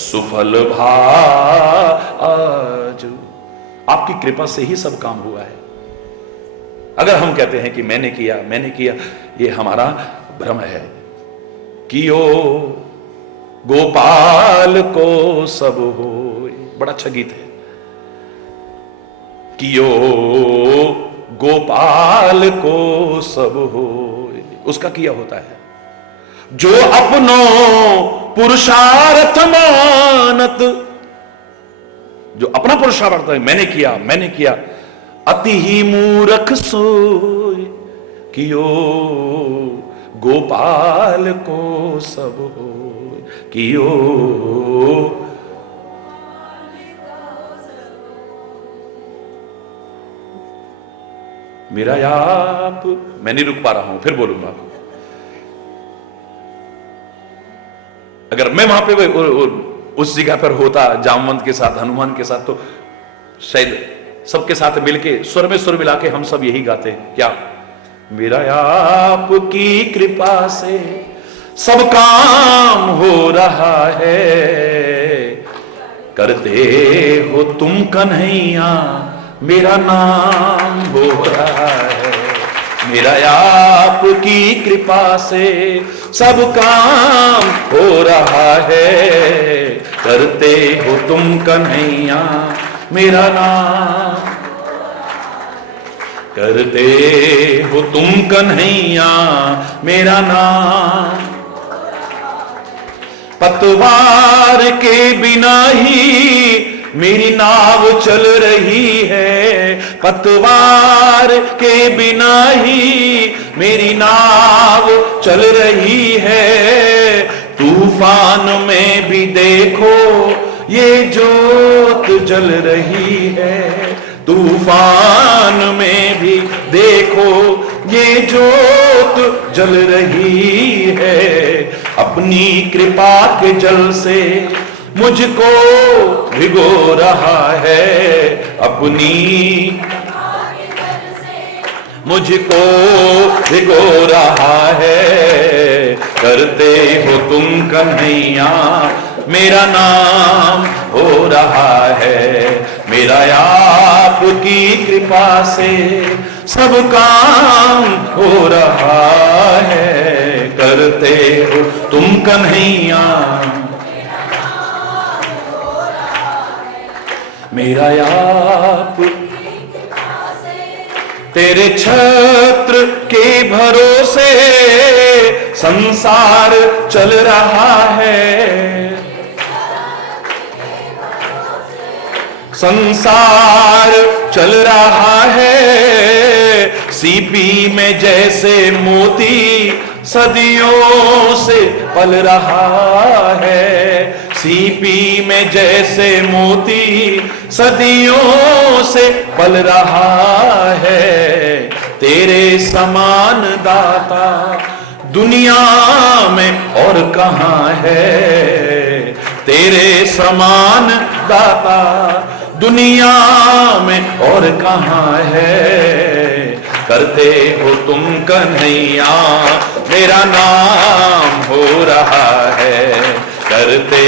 सुफल भाजू। आपकी कृपा से ही सब काम हुआ है। अगर हम कहते हैं कि मैंने किया, ये हमारा भ्रम है। कियो गोपाल को सब हो, बड़ा अच्छा गीत है। कियो गोपाल को सब हो, उसका किया होता है जो अपनो पुरुषार्थ मानत, जो अपना पुरुषार्थ है, मैंने किया, अति ही मूर्ख सोय, कियो गोपाल को सब हो, कियो। मेरा आप, मैं नहीं रुक पा रहा हूं, फिर बोलूंगा। अगर मैं वहां पे उस जगह पर होता जामवंत के साथ, हनुमान के साथ, तो शायद सबके साथ मिलके स्वर में स्वर मिला के हम सब यही गाते हैं, क्या? मेरा आपकी कृपा से सब काम हो रहा है, करते हो तुम कन्हैया मेरा नाम हो रहा है। मेरा आपकी कृपा से सब काम हो रहा है, करते हो तुम कन्हैया मेरा नाम, करते हो तुम कन्हैया मेरा नाम। पतवार के बिना ही मेरी नाव चल रही है, पतवार के बिना ही मेरी नाव चल रही है। तूफान में भी देखो ये जोत जल रही है, तूफान में भी देखो ये जोत जल रही है। अपनी कृपा के जल से मुझको भिगो रहा है, अपनी मुझको भिगो रहा है। करते हो तुम कन्हैया मेरा नाम हो रहा है। मेरा आपकी कृपा से सब काम हो रहा है। करते हो तुम कन्हैया मेरा आप, तेरे छत्र के भरोसे संसार चल रहा है, संसार चल रहा है। सीपी में जैसे मोती सदियों से पल रहा है, सीपी में जैसे मोती सदियों से पल रहा है। तेरे समान दाता दुनिया में और कहां है, तेरे समान दाता दुनिया में और कहां है। करते हो तुम कन्हैया मेरा नाम हो रहा है, करते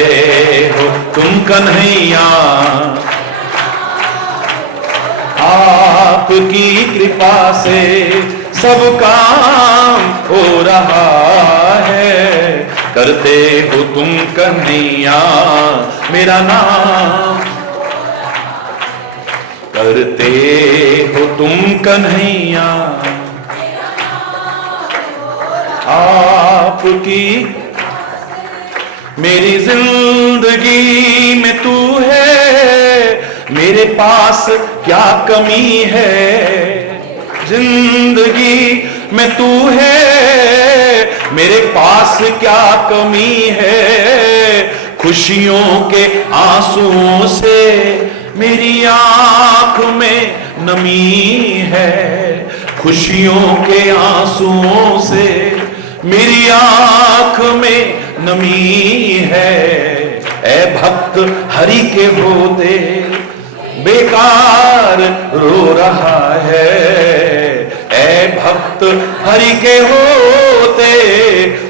हो तुम कन्हैया। आपकी कृपा से सब काम हो रहा है, करते हो तुम कन्हैया मेरा नाम, करते हो तुम कन्हैया। आपकी मेरी जिंदगी में तू है, मेरे पास क्या कमी है। जिंदगी में तू है, मेरे पास क्या कमी है खुशियों के आंसुओं से, मेरी आंख में नमी है खुशियों के आंसुओं से, मेरी आंख में नमी है। ऐ भक्त हरि के होते बेकार रो रहा है, ऐ भक्त हरि के होते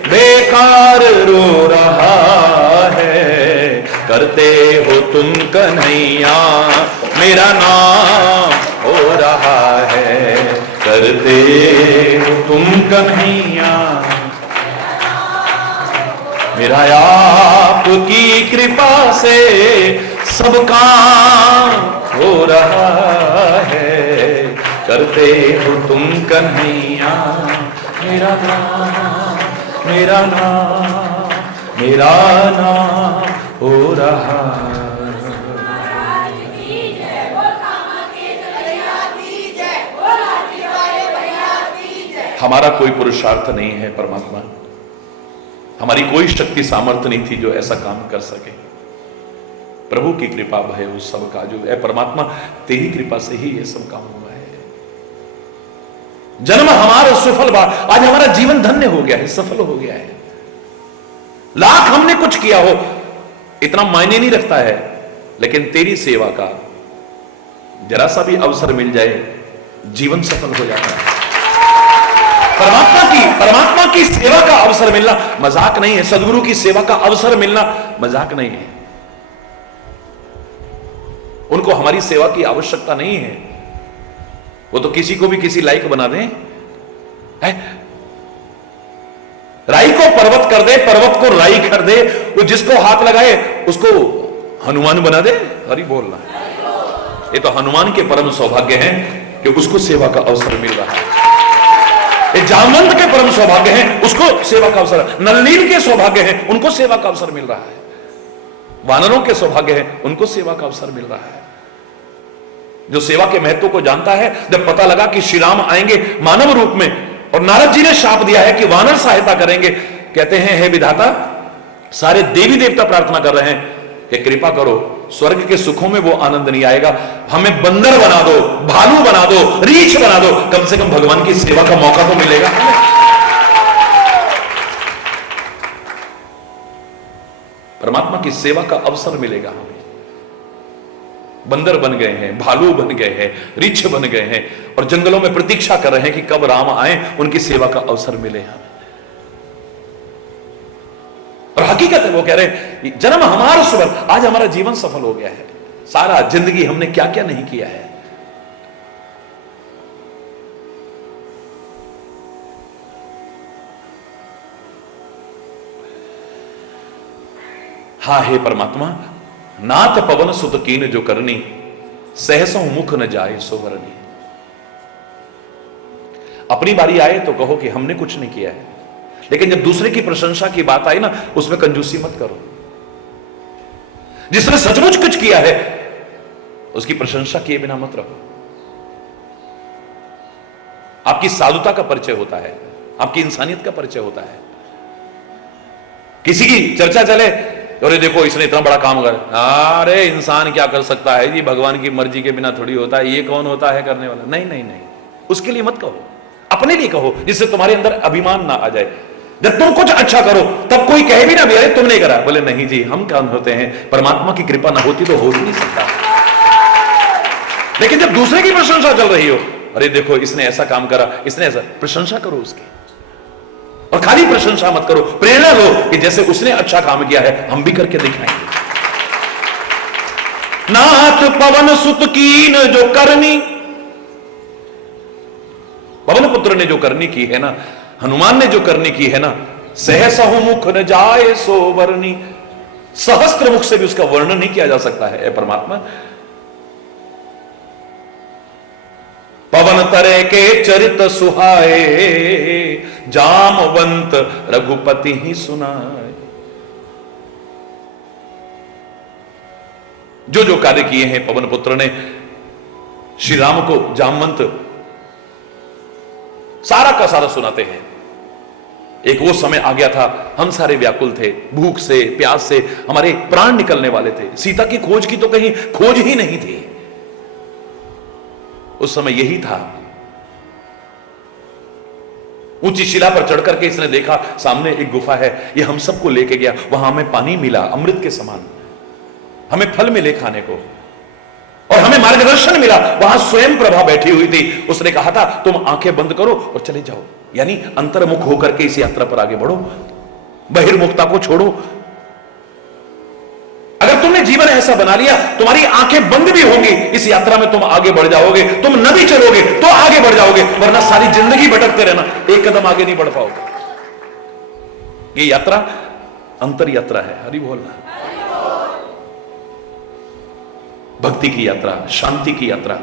बेकार रो रहा है। करते हो तुम कन्हैया मेरा नाम हो रहा है, करते हो तुम कन्हैया मेरा आपकी कृपा से सब काम हो रहा है। करते हो तुम कन्हैया मेरा नाम, मेरा नाम, मेरा नाम हो रहा है। हमारा कोई पुरुषार्थ नहीं है परमात्मा, हमारी कोई शक्ति सामर्थ्य नहीं थी जो ऐसा काम कर सके। प्रभु की कृपा है उस सब का जो है परमात्मा, तेरी कृपा से ही ये सब काम हुआ है। जन्म हमारा सफल बा, आज हमारा जीवन धन्य हो गया है, सफल हो गया है। लाख हमने कुछ किया हो इतना मायने नहीं रखता है, लेकिन तेरी सेवा का जरा सा भी अवसर मिल जाए जीवन सफल हो जाता है। परमात्मा की सेवा का अवसर मिलना मजाक नहीं है, सदगुरु की सेवा का अवसर मिलना मजाक नहीं है। उनको हमारी सेवा की आवश्यकता नहीं है, वो तो किसी को भी किसी लायक बना दें, है? राई को पर्वत कर दे, पर्वत को राई कर दे, वो जिसको हाथ लगाए उसको हनुमान बना दे। हरि बोलना, ये तो हनुमान के परम सौभाग्य हैं कि उसको सेवा का अवसर मिल रहा है। जामवंत के परम सौभाग्य हैं, उसको सेवा का अवसर, नलनील के सौभाग्य हैं, उनको सेवा का अवसर मिल रहा है। वानरों के सौभाग्य हैं, उनको सेवा का अवसर मिल रहा है। जो सेवा के महत्व को जानता है, जब पता लगा कि श्री राम आएंगे मानव रूप में, और नारद जी ने शाप दिया है कि वानर सहायता करेंगे, कहते हैं हे विधाता, सारे देवी देवता प्रार्थना कर रहे हैं कि कृपा करो, स्वर्ग के सुखों में वो आनंद नहीं आएगा, हमें बंदर बना दो, भालू बना दो, रीछ बना दो, कम से कम भगवान की सेवा का मौका तो मिलेगा। परमात्मा की सेवा का अवसर मिलेगा हमें। बंदर बन गए हैं, भालू बन गए हैं, रीछ बन गए हैं, और जंगलों में प्रतीक्षा कर रहे हैं कि कब राम आए, उनकी सेवा का अवसर मिले हमें। और हकीकत है, वो कह रहे हैं जन्म हमारा सुबह, आज हमारा जीवन सफल हो गया है। सारा जिंदगी हमने क्या क्या नहीं किया है। हा हे परमात्मा, नाथ पवन सुत कीन जो करनी, सहसों मुख न जाए सोवरनी। अपनी बारी आए तो कहो कि हमने कुछ नहीं किया है, लेकिन जब दूसरे की प्रशंसा की बात आई ना, उसमें कंजूसी मत करो। जिसने सचमुच कुछ किया है उसकी प्रशंसा किए बिना मत रहो। आपकी साधुता का परिचय होता है, आपकी इंसानियत का परिचय होता है। किसी की चर्चा चले, अरे देखो इसने इतना बड़ा काम कर, अरे इंसान क्या कर सकता है जी, भगवान की मर्जी के बिना थोड़ी होता है, ये कौन होता है करने वाला। नहीं नहीं नहीं, उसके लिए मत कहो, अपने लिए कहो, जिससे तुम्हारे अंदर अभिमान ना आ जाए। जब तुम कुछ अच्छा करो तब कोई कहे भी ना भी अरे तुमने करा, बोले नहीं जी हम काम होते हैं, परमात्मा की कृपा ना होती तो हो ही नहीं सकता। लेकिन जब दूसरे की प्रशंसा चल रही हो, अरे देखो इसने ऐसा काम करा, इसने ऐसा, प्रशंसा करो उसकी। और खाली प्रशंसा मत करो, प्रेरणा लो कि जैसे उसने अच्छा काम किया है हम भी करके दिखाएंगे। नाथ पवन सुत कीन जो करनी, पवन पुत्र ने जो करनी की है ना, हनुमान ने जो करनी की है ना, सहसहु मुख न जाए सो वर्णी, सहस्त्र मुख से भी उसका वर्णन नहीं किया जा सकता है। परमात्मा पवन तरे के चरित सुहाए, जामवंत रघुपति ही सुनाए। जो जो कार्य किए हैं पवन पुत्र ने, श्री राम को जामवंत सारा का सारा सुनाते हैं। एक वो समय आ गया था, हम सारे व्याकुल थे, भूख से प्यास से हमारे प्राण निकलने वाले थे। सीता की खोज की तो कहीं खोज ही नहीं थी। उस समय यही था। ऊंची शिला पर चढ़ करके इसने देखा सामने एक गुफा है, ये हम सबको लेके गया। वहां हमें पानी मिला अमृत के समान, हमें फल मिले खाने को, और हमें मार्गदर्शन मिला। वहां स्वयं प्रभा बैठी हुई थी। उसने कहा था तुम आंखें बंद करो और चले जाओ, यानी अंतर्मुख होकर के इस यात्रा पर आगे बढ़ो, बहिर्मुखता को छोड़ो। अगर तुमने जीवन ऐसा बना लिया, तुम्हारी आंखें बंद भी होंगी, इस यात्रा में तुम आगे बढ़ जाओगे। तुम न भी चलोगे तो आगे बढ़ जाओगे, वरना सारी जिंदगी भटकते रहना, एक कदम आगे नहीं बढ़ पाओगे। ये यात्रा अंतर यात्रा है। हरि बोलना। भक्ति की यात्रा, शांति की यात्रा।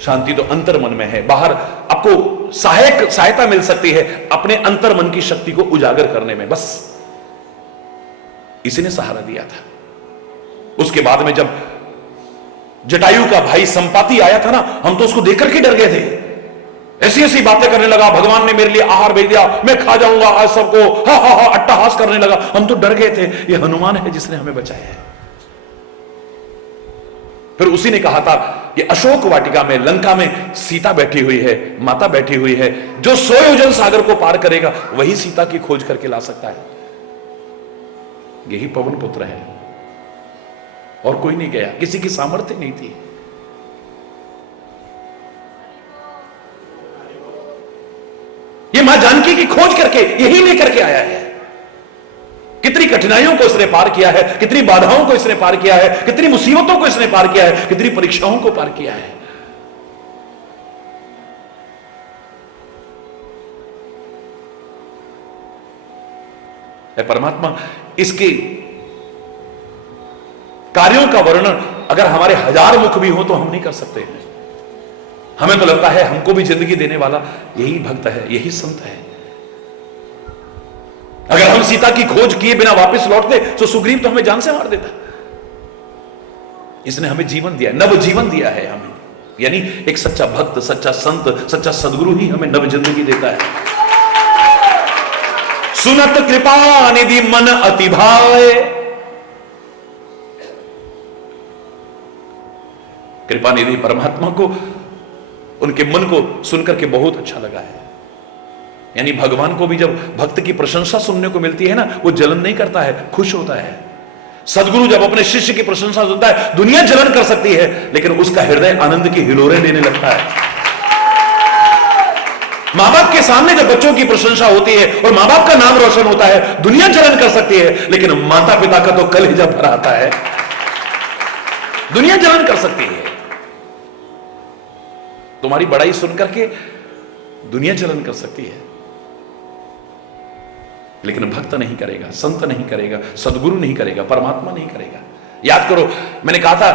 शांति तो अंतर मन में है, बाहर आपको सहायता मिल सकती है अपने अंतर मन की शक्ति को उजागर करने में, बस इसी ने सहारा दिया था। उसके बाद में जब जटायु का भाई संपाति आया था ना, हम तो उसको देख करके डर गए थे। ऐसी ऐसी बातें करने लगा, भगवान ने मेरे लिए आहार भेज दिया, मैं खा जाऊंगा आज सबको, हा हा हा अट्टहास करने लगा। हम तो डर गए थे। ये हनुमान है जिसने हमें बचाया है। फिर उसी ने कहा था कि अशोक वाटिका में, लंका में सीता बैठी हुई है, माता बैठी हुई है। जो 100 योजन सागर को पार करेगा वही सीता की खोज करके ला सकता है। यही पवन पुत्र है, और कोई नहीं गया, किसी की सामर्थ्य नहीं थी। ये मां जानकी की खोज करके यही लेकर के आया है। कितनी कठिनाइयों को इसने पार किया है, कितनी बाधाओं को इसने पार किया है, कितनी मुसीबतों को इसने पार किया है, कितनी परीक्षाओं को पार किया है। परमात्मा इसके कार्यों का वर्णन अगर हमारे 1000 मुख भी हो तो हम नहीं कर सकते हैं। हमें तो लगता है हमको भी जिंदगी देने वाला यही भक्त है, यही संत है। अगर हम सीता की खोज किए बिना वापस लौटते तो सुग्रीव तो हमें जान से मार देता। इसने हमें जीवन दिया, नव जीवन दिया है हमें, यानी एक सच्चा भक्त, सच्चा संत, सच्चा सदगुरु ही हमें नव जिंदगी देता है। सुनत कृपा निधि मन अति भाए। कृपा निधि परमात्मा को, उनके मन को सुनकर के बहुत अच्छा लगा है। यानी भगवान को भी जब भक्त की प्रशंसा सुनने को मिलती है ना, वो जलन नहीं करता है, खुश होता है। सदगुरु जब अपने शिष्य की प्रशंसा सुनता है, दुनिया जलन कर सकती है, लेकिन उसका हृदय आनंद की हिलोरे लेने लगता है। मां बाप के सामने जब बच्चों की प्रशंसा होती है और मां बाप का नाम रोशन होता है, दुनिया जलन कर सकती है, लेकिन माता पिता का तो कलेजा भर आता है। दुनिया जलन कर सकती है, तुम्हारी बड़ाई सुनकर के दुनिया जलन कर सकती है, लेकिन भक्त नहीं करेगा, संत नहीं करेगा, सदगुरु नहीं करेगा, परमात्मा नहीं करेगा। याद करो, मैंने कहा था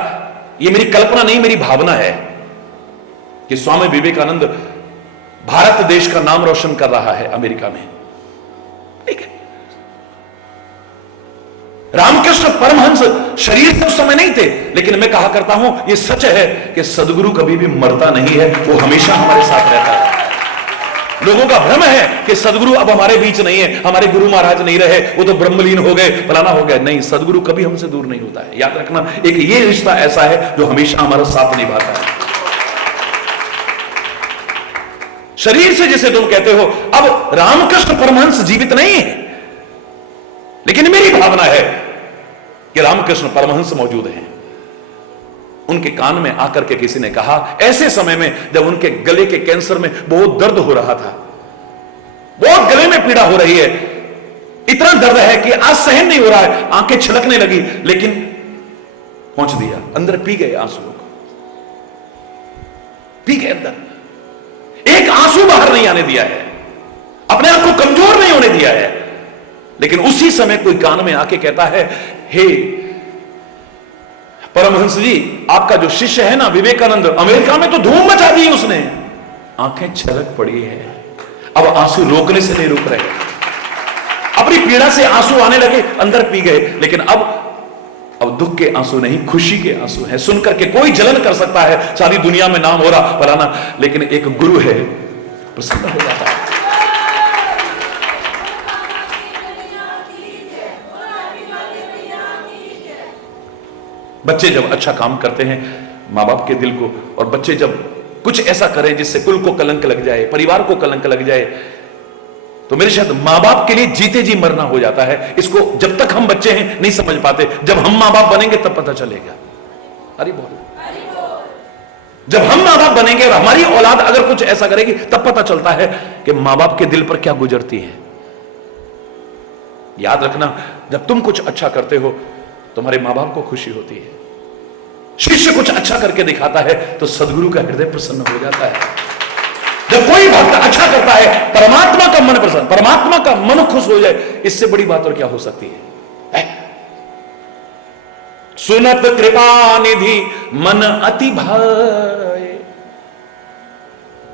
यह मेरी कल्पना नहीं, मेरी भावना है कि स्वामी विवेकानंद भारत देश का नाम रोशन कर रहा है अमेरिका में, ठीक है। रामकृष्ण परमहंस शरीर से उस समय नहीं थे, लेकिन मैं कहा करता हूं यह सच है कि सदगुरु कभी भी मरता नहीं है, वो हमेशा हमारे साथ रहता है। लोगों का भ्रम है कि सदगुरु अब हमारे बीच नहीं है, हमारे गुरु महाराज नहीं रहे, वो तो ब्रह्मलीन हो गए, फलाना हो गया। नहीं, सदगुरु कभी हमसे दूर नहीं होता है। याद रखना, एक ये रिश्ता ऐसा है जो हमेशा हमारा साथ निभाता है। शरीर से जिसे तुम कहते हो, अब रामकृष्ण परमहंस जीवित नहीं है, लेकिन मेरी भावना है कि रामकृष्ण परमहंस मौजूद हैं। उनके कान में आकर के किसी ने कहा, ऐसे समय में जब उनके गले के कैंसर में बहुत दर्द हो रहा था, बहुत गले में पीड़ा हो रही है, इतना दर्द है कि आज सहन नहीं हो रहा है, आंखें छलकने लगी, लेकिन पहुंच दिया अंदर, पी गए आंसुओं को, पी गए अंदर, एक आंसू बाहर नहीं आने दिया है, अपने आप को कमजोर नहीं होने दिया है। लेकिन उसी समय कोई कान में आके कहता है, हे परमहंस जी, आपका जो शिष्य है ना विवेकानंद, अमेरिका में तो धूम मचा दी उसने। आंखें छलक पड़ी है, अब आंसू रोकने से नहीं रुक रहे, अपनी पीड़ा से आंसू आने लगे, अंदर पी गए। लेकिन अब दुख के आंसू नहीं, खुशी के आंसू हैं। सुनकर के कोई जलन कर सकता है, सारी दुनिया में नाम हो रहा फलाना, लेकिन एक गुरु है, प्रसन्न हो जाता है। बच्चे जब अच्छा काम करते हैं माँ बाप के दिल को, और बच्चे जब कुछ ऐसा करें जिससे कुल को कलंक लग जाए, परिवार को कलंक लग जाए, तो मेरे शायद माँ बाप के लिए जीते जी मरना हो जाता है। इसको जब तक हम बच्चे हैं नहीं समझ पाते, जब हम माँ बाप बनेंगे तब पता चलेगा। अरे बोलो, जब हम माँ बाप बनेंगे और हमारी औलाद अगर कुछ ऐसा करेगी तब पता चलता है कि माँ बाप के दिल पर क्या गुजरती है। याद रखना, जब तुम कुछ अच्छा करते हो तुम्हारे माँ बाप को खुशी होती है। शिष्य कुछ अच्छा करके दिखाता है तो सदगुरु का हृदय प्रसन्न हो जाता है। जब कोई भक्त अच्छा करता है परमात्मा का मन प्रसन्न, परमात्मा का मन खुश हो जाए, इससे बड़ी बात और क्या हो सकती है? सुनत कृपा निधि मन अति भाए।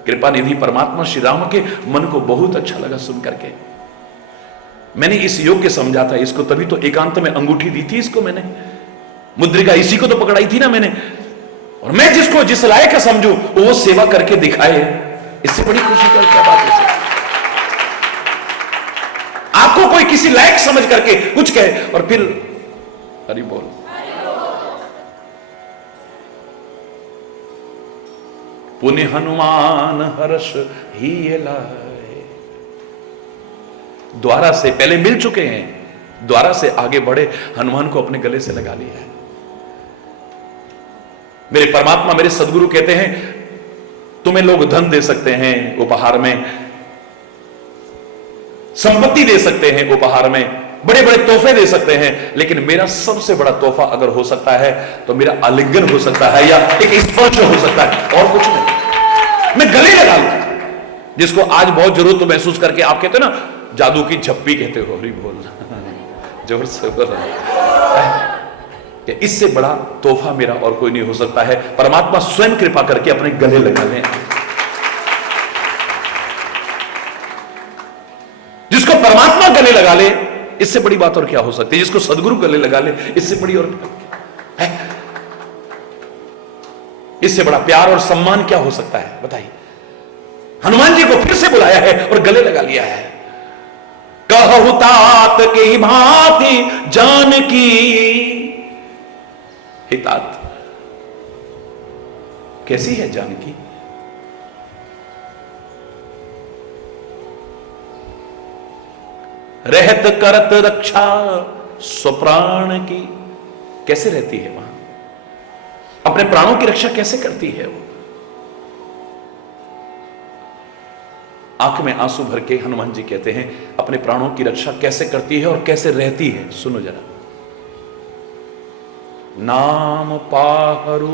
कृपा निधि परमात्मा श्री राम के मन को बहुत अच्छा लगा सुन करके। मैंने इस योग के समझा था इसको, तभी तो एकांत में अंगूठी दी थी इसको मैंने, मुद्रिका इसी को तो पकड़ाई थी ना मैंने। और मैं जिसको जिस लायक समझू वो सेवा करके दिखाए, इससे बड़ी खुशी का क्या बात है? आपको कोई किसी लायक समझ करके कुछ कहे और फिर हरि बोल, पुण्य हनुमान हर्ष ही लाए। द्वारा से पहले मिल चुके हैं, द्वारा से आगे बढ़े, हनुमान को अपने गले से लगा लिया है। मेरे परमात्मा मेरे सदगुरु कहते हैं तुम्हें लोग धन दे सकते हैं उपहार में, संपत्ति दे सकते हैं उपहार में, बड़े बड़े तोहफे दे सकते हैं, लेकिन मेरा सबसे बड़ा तोहफा अगर हो सकता है तो मेरा आलिंगन हो सकता है या एक स्पर्श हो सकता है, और कुछ नहीं। मैं गले लगा लूं, जिसको आज बहुत जरूरत महसूस करके आप कहते हो ना जादू की झप्पी कहते हो, हरि बोल जोर से बोल। इससे बड़ा तोहफा मेरा और कोई नहीं हो सकता है। परमात्मा स्वयं कृपा करके अपने गले लगा लें। जिसको परमात्मा गले लगा ले इससे बड़ी बात और क्या हो सकती है? जिसको सदगुरु गले लगा ले इससे बड़ी और है? इससे बड़ा प्यार और सम्मान क्या हो सकता है बताइए? हनुमान जी को फिर से बुलाया है और गले लगा लिया है। कहु तात के भांति जानकी, हितात कैसी है जानकी? रहत करत रक्षा स्वप्राण की, कैसे रहती है वहां? अपने प्राणों की रक्षा कैसे करती है वो? आंख में आंसू भर के हनुमान जी कहते हैं अपने प्राणों की रक्षा कैसे करती है और कैसे रहती है, सुनो जरा। नाम पाहरु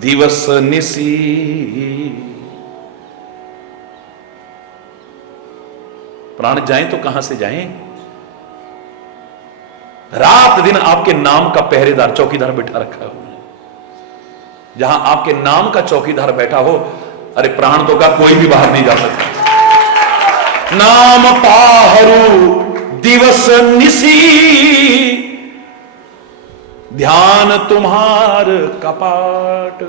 दिवस निसी, प्राण जाएं तो कहां से जाएं? रात दिन आपके नाम का पहरेदार चौकीदार बैठा रखा है। जहां आपके नाम का चौकीदार बैठा हो, अरे प्राण तो का कोई भी बाहर नहीं जा सकता। नाम पाहरु दिवस निसी, ध्यान तुम्हार कपाट।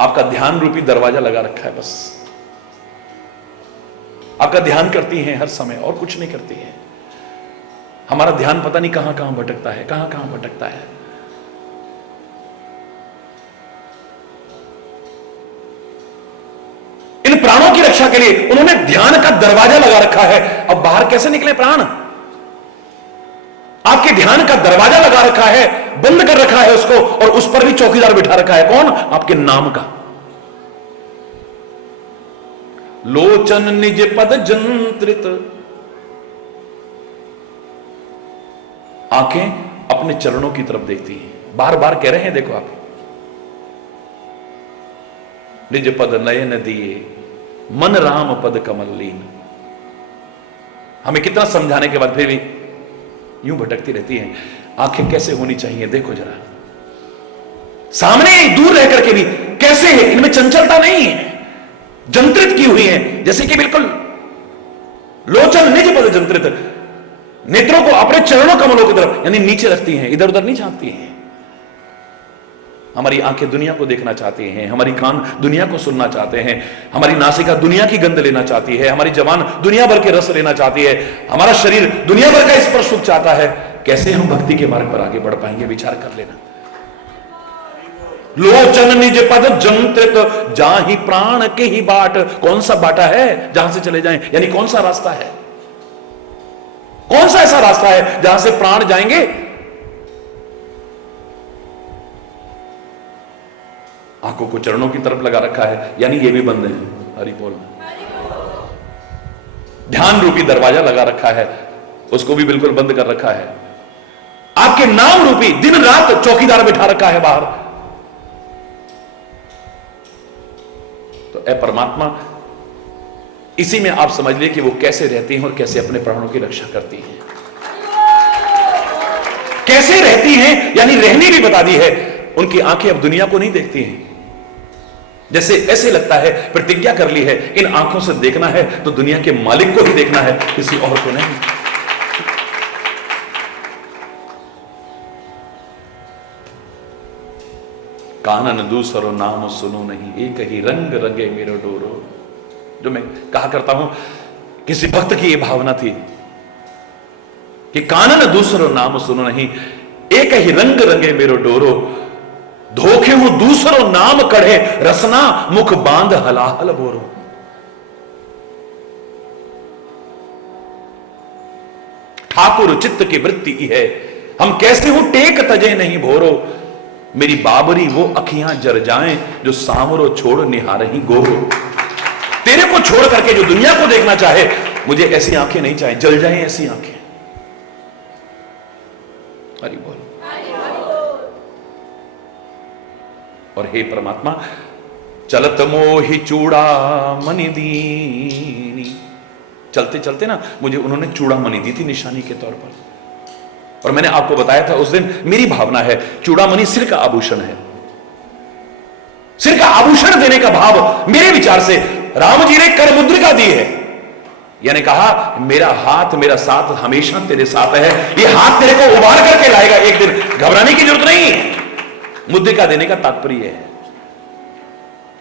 आपका ध्यान रूपी दरवाजा लगा रखा है, बस आपका ध्यान करती हैं हर समय और कुछ नहीं करती है। हमारा ध्यान पता नहीं कहां कहां भटकता है, कहां कहां भटकता है। इन प्राणों की रक्षा के लिए उन्होंने ध्यान का दरवाजा लगा रखा है। अब बाहर कैसे निकले प्राण? आपके ध्यान का दरवाजा लगा रखा है, बंद कर रखा है उसको, और उस पर भी चौकीदार बिठा रखा है। कौन? आपके नाम का। लोचन निज पद जंत्रित, आंखें अपने चरणों की तरफ देखती हैं। बार बार कह रहे हैं, देखो आप, निज पद नयन दिए मन राम पद कमल लीन। हमें कितना समझाने के बाद फिर भी यूं भटकती रहती हैं। आंखें कैसे होनी चाहिए देखो जरा, सामने दूर रह करके भी कैसे है, इनमें चंचलता नहीं है, जंत्रित की हुई है, जैसे कि बिल्कुल लोचन निज पद जंत्रित, नेत्रों को अपने चरणों कमलों की तरफ यानी नीचे रखती हैं, इधर उधर नहीं झांकती हैं। हमारी आंखें दुनिया को देखना चाहती हैं, हमारी कान दुनिया को सुनना चाहते हैं, हमारी नासिका दुनिया की गंध लेना चाहती है, हमारी जबान दुनिया भर के रस लेना चाहती है, हमारा शरीर दुनिया भर का स्पर्श सुख चाहता है। कैसे हम भक्ति के मार्ग पर आगे बढ़ पाएंगे, विचार कर लेना। लोचन निज पद जंत्रित जाहि प्राण के ही बाट। कौन सा बाटा है जहां से चले जाएं, यानी कौन सा रास्ता है, कौन सा ऐसा रास्ता है जहां से प्राण जाएंगे? आंखों को चरणों की तरफ लगा रखा है, यानी ये भी बंद है। हरि बोल। ध्यान रूपी दरवाजा लगा रखा है, उसको भी बिल्कुल बंद कर रखा है। आपके नाम रूपी दिन रात चौकीदार बिठा रखा है बाहर। तो ए परमात्मा, इसी में आप समझ लिए कि वो कैसे रहती हैं और कैसे अपने प्राणों की रक्षा करती हैं। कैसे रहती हैं, यानी रहनी भी बता दी है। उनकी आंखें अब दुनिया को नहीं देखती हैं। जैसे ऐसे लगता है प्रतिज्ञा कर ली है, इन आंखों से देखना है तो दुनिया के मालिक को ही देखना है, किसी और को नहीं। कानन दूसरो नाम सुनो नहीं, एक ही रंग रंगे मेरो डोरो। जो मैं कहा करता हूं, किसी भक्त की यह भावना थी कि कानन दूसरो नाम सुनो नहीं, एक ही रंग रंगे मेरो डोरो। धोखे हूं दूसरो नाम कढ़े, रसना मुख बांध हलाहल बोरो। ठाकुर चित्त की वृत्ति है, हम कैसे हूं टेक तजे नहीं भोरो। मेरी बाबरी वो अखियां जर जाएं, जो सामरो छोड़ निहारही गोरो। तेरे को छोड़ करके जो दुनिया को देखना चाहे, मुझे ऐसी आंखें नहीं चाहे, जल जाएं ऐसी आंखें। हरि बोल। और हे परमात्मा, चलत मोहि चूड़ा मणि दीनी। चलते चलते ना मुझे उन्होंने चूड़ा मणि दी थी निशानी के तौर पर। और मैंने आपको बताया था उस दिन, मेरी भावना है चूड़ा मणि सिर का आभूषण है। सिर का आभूषण देने का भाव मेरे विचार से राम जी ने कर मुद्रिका दी है, यानी कहा मेरा हाथ मेरा साथ हमेशा तेरे साथ है। ये हाथ तेरे को उबार करके लाएगा एक दिन, घबराने की जरूरत नहीं है। मुद्रिका देने का तात्पर्य है।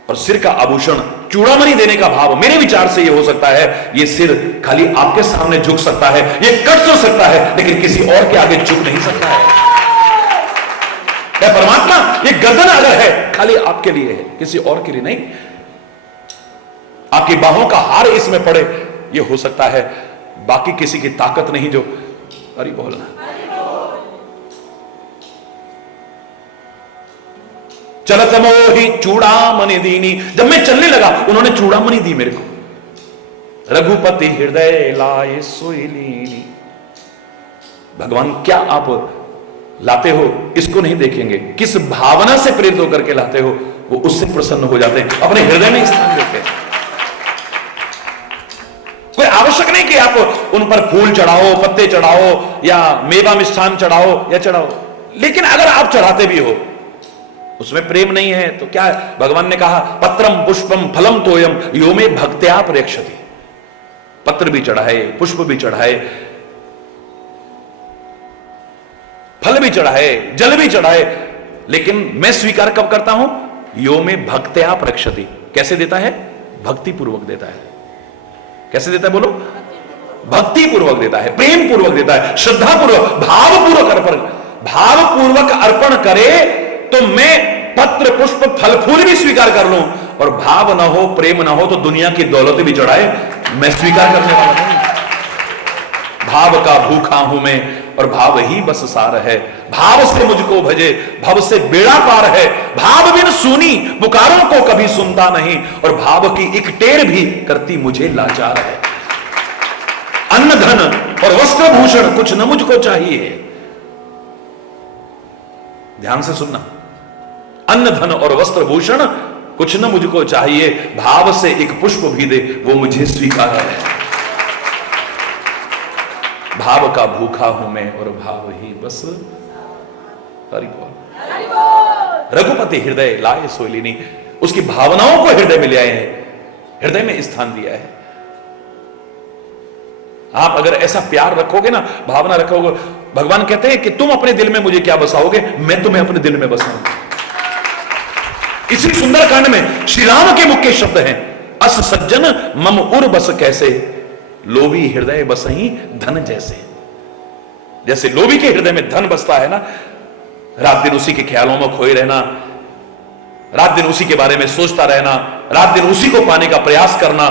और सिर का आभूषण चूड़ामणि देने का भाव मेरे विचार से यह हो सकता है, ये सिर खाली आपके सामने झुक सकता है, ये कट तो सकता है, लेकिन किसी और के आगे झुक नहीं सकता है। परमात्मा, ये गर्दन अगर है खाली आपके लिए है, किसी और के लिए नहीं। आपकी बाहों का हार इसमें पड़े, ये हो सकता है, बाकी किसी की ताकत नहीं जो। अरे बोलना। चलत मोहि चूड़ामणि दीनी। जब मैं चलने लगा उन्होंने चूड़ामणि दी मेरे को। रघुपति हृदय लाए सोइलीनी। भगवान क्या आप लाते हो इसको नहीं देखेंगे, किस भावना से प्रेरित होकर के लाते हो, वो उससे प्रसन्न हो जाते हैं, अपने हृदय में स्थान देते हैं। कोई आवश्यक नहीं कि आप उन पर फूल चढ़ाओ, पत्ते चढ़ाओ, या मेवा मिष्ठान चढ़ाओ या चढ़ाओ, लेकिन अगर आप चढ़ाते भी हो उसमें प्रेम नहीं है तो क्या है? भगवान ने कहा पत्रम पुष्पम फलम तोयम यो में भक्त्या प्रेक्षति। पत्र भी चढ़ाए, पुष्प भी चढ़ाए, फल भी चढ़ाए, जल भी चढ़ाए, लेकिन मैं स्वीकार कब करता हूं? यो में भक्त्या प्रेक्षति। कैसे देता है? भक्ति पूर्वक देता है। कैसे देता है बोलो? भक्ति पूर्वक देता है, प्रेम पूर्वक देता है, श्रद्धा पूर्वक, भाव पूर्वक अर्पण। भाव पूर्वक अर्पण करे तो मैं पत्र पुष्प फल फूल भी स्वीकार कर लूं, और भाव ना हो, प्रेम ना हो तो दुनिया की दौलत भी चढ़ाए, मैं स्वीकार करने वाला नहीं। भाव का भूखा हूं मैं और भाव ही बस सार है। भाव से मुझको भजे भव से बेड़ा पार है। भाव बिन सुनी पुकारों को कभी सुनता नहीं, और भाव की एक टेर भी करती मुझे लाचार है। अन्न धन और वस्त्र भूषण कुछ न मुझको चाहिए। ध्यान से सुनना, अन्न धन और वस्त्र भूषण कुछ न मुझको चाहिए, भाव से एक पुष्प भी दे वो मुझे स्वीकार है। भाव का भूखा हूं मैं और भाव ही बस। हरि बोल। रघुपति हृदय लाए सोइलीनी। उसकी भावनाओं को हृदय में ले आए हैं, हृदय में स्थान दिया है। आप अगर ऐसा प्यार रखोगे ना, भावना रखोगे, भगवान कहते हैं कि तुम अपने दिल में मुझे क्या बसाओगे, मैं तुम्हें अपने दिल में बसाऊंगा। इसी सुंदरकांड में श्री राम के मुख के शब्द हैं, अस सज्जन मम उर बस कैसे, लोभी हृदय बसही धन जैसे। जैसे लोभी के हृदय में धन बसता है ना, रात दिन उसी के ख्यालों में खोए रहना, रात दिन उसी के बारे में सोचता रहना, रात दिन उसी को पाने का प्रयास करना,